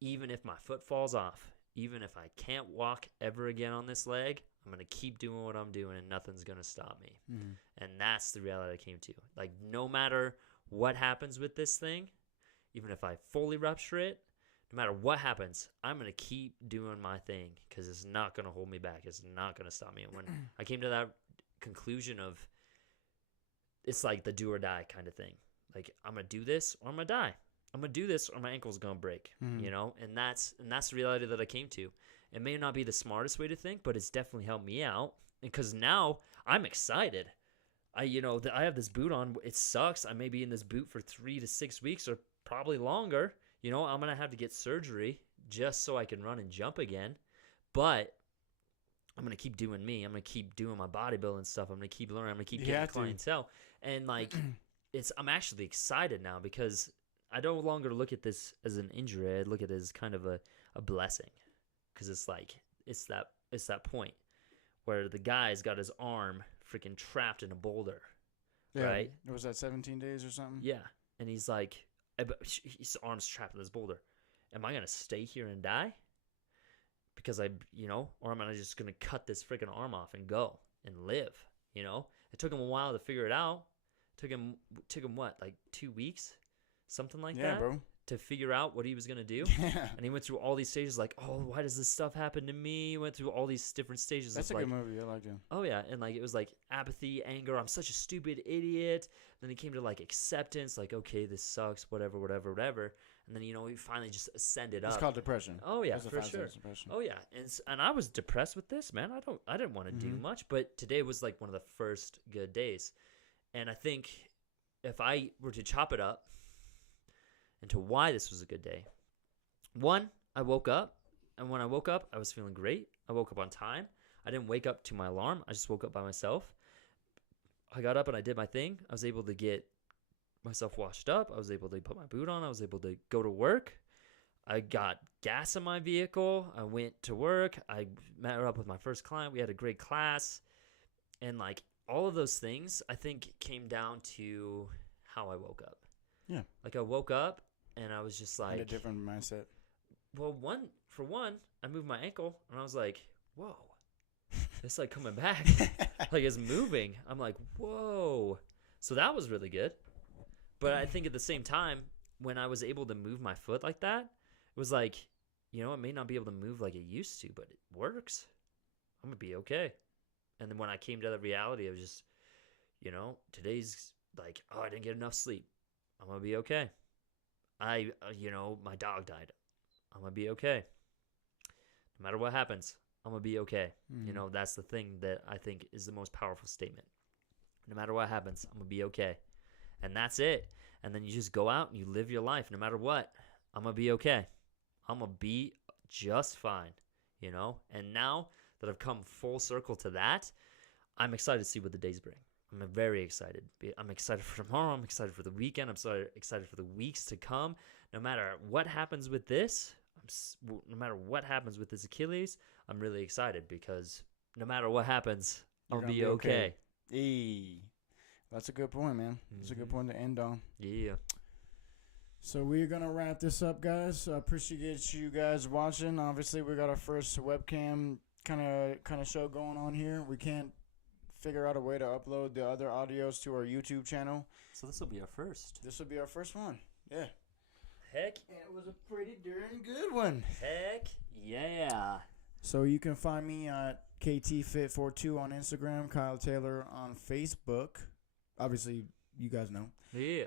even if my foot falls off, even if I can't walk ever again on this leg. I'm going to keep doing what I'm doing and nothing's going to stop me. Mm-hmm. And that's the reality I came to. Like, no matter what happens with this thing, even if I fully rupture it, no matter what happens, I'm going to keep doing my thing because it's not going to hold me back. It's not going to stop me. And when I came to that conclusion of, it's like the do or die kind of thing. Like, I'm going to do this or I'm going to die. I'm going to do this or my ankle's going to break, And that's the reality that I came to. It may not be the smartest way to think, but it's definitely helped me out. And because now I'm excited. I have this boot on. It sucks. I may be in this boot for 3 to 6 weeks or probably longer. I'm going to have to get surgery just so I can run and jump again. But I'm going to keep doing me. I'm going to keep doing my bodybuilding stuff. I'm going to keep learning. I'm going to keep getting clientele. And I'm actually excited now because I no longer look at this as an injury. I look at it as kind of a blessing. Because it's that point where the guy's got his arm freaking trapped in a boulder, right? Was that 17 days or something? Yeah, and he's like, his arm's trapped in this boulder. Am I gonna stay here and die? Because or am I just gonna cut this freaking arm off and go and live? It took him a while to figure it out. Took him what, like 2 weeks, something like that. Yeah, bro. To figure out what he was going to do. Yeah. And he went through all these stages like, oh, why does this stuff happen to me? He went through all these different stages. That's a good movie. I liked it. Oh, yeah. And it was apathy, anger. I'm such a stupid idiot. Then he came to acceptance, okay, this sucks, whatever. And then, he finally just ascended up. It's called depression. Oh, yeah, for sure. Oh, yeah. And I was depressed with this, man. I didn't want to do much. But today was one of the first good days. And I think if I were to chop it up, and to why this was a good day. One, I woke up, and when I woke up, I was feeling great. I woke up on time. I didn't wake up to my alarm. I just woke up by myself. I got up and I did my thing. I was able to get myself washed up. I was able to put my boot on. I was able to go to work. I got gas in my vehicle. I went to work. I met up with my first client. We had a great class. And like all of those things, I think came down to how I woke up. Yeah. Like I woke up and I was just like, Had a different mindset. well, for one, I moved my ankle and I was like, whoa, it's like coming back. Like it's moving. I'm like, whoa. So that was really good. But I think at the same time, when I was able to move my foot like that, it was like, you know, it may not be able to move like it used to, but it works. I'm going to be okay. And then when I came to the reality of just, you know, today's like, oh, I didn't get enough sleep. I'm going to be okay. You know, my dog died. I'm going to be okay. No matter what happens, I'm going to be okay. You know, that's the thing that I think is the most powerful statement. No matter what happens, I'm going to be okay. And that's it. And then you just go out and you live your life. No matter what, I'm going to be okay. I'm going to be just fine, you know? And now that I've come full circle to that, I'm excited to see what the days bring. I'm very excited. I'm excited for tomorrow. I'm excited for the weekend. I'm so excited for the weeks to come. No matter what happens with this, no matter what happens with this Achilles, I'm really excited because no matter what happens, I'll be okay. That's a good point, man. That's a good point to end on. Yeah. So we're going to wrap this up, guys. I appreciate you guys watching. Obviously, we got our first webcam kind of show going on here. We can't figure out a way to upload the other audios to our YouTube channel. So this will be our first. This will be our first one. Yeah. Heck. And it was a pretty darn good one. Heck yeah. So you can find me at KTFit42 on Instagram, Kyle Taylor on Facebook. Obviously, you guys know. Yeah.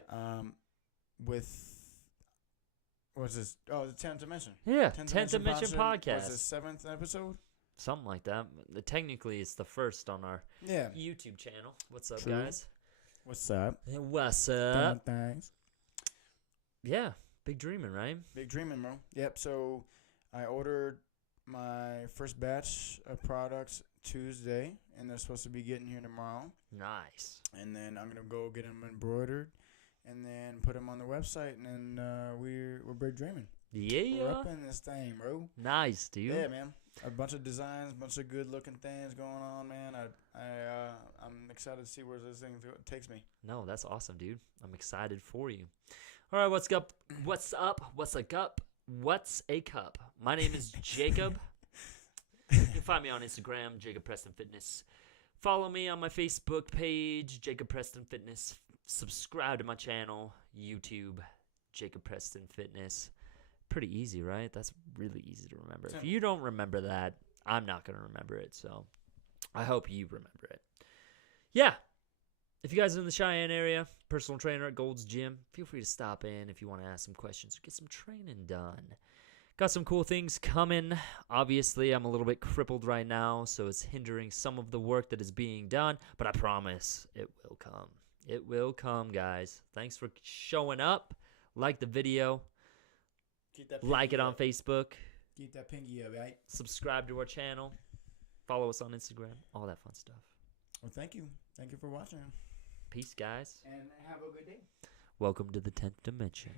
What's this? Oh, the 10th Dimension. Yeah, 10th Dimension Podcast. What's the 7th episode? Something like that. Technically, it's the first on our YouTube channel. What's up, guys? What's up? What's up? Thanks. Yeah, big dreaming, right? Big dreaming, bro. Yep, so I ordered my first batch of products Tuesday, and they're supposed to be getting here tomorrow. Nice. And then I'm going to go get them embroidered and then put them on the website, and then we're big dreaming. Yeah. We're up in this thing, bro. Nice, dude. Yeah, man. A bunch of designs, a bunch of good-looking things going on, man. I'm excited to see where this thing takes me. No, that's awesome, dude. I'm excited for you. All right, what's up? What's up? What's a cup? What's a cup? My name is Jacob. You can find me on Instagram, Jacob Preston Fitness. Follow me on my Facebook page, Jacob Preston Fitness. Subscribe to my channel, YouTube, Jacob Preston Fitness. Pretty easy, right? That's really easy to remember. If you don't remember that, I'm not going to remember it. So I hope you remember it. Yeah. If you guys are in the Cheyenne area, personal trainer at Gold's Gym, feel free to stop in if you want to ask some questions or get some training done. Got some cool things coming. Obviously, I'm a little bit crippled right now, so it's hindering some of the work that is being done, but I promise it will come. It will come, guys. Thanks for showing up. Like the video. Like it on Facebook. Keep that pinky up, right? Subscribe to our channel. Follow us on Instagram. All that fun stuff. Well, thank you. Thank you for watching. Peace, guys. And have a good day. Welcome to the 10th Dimension.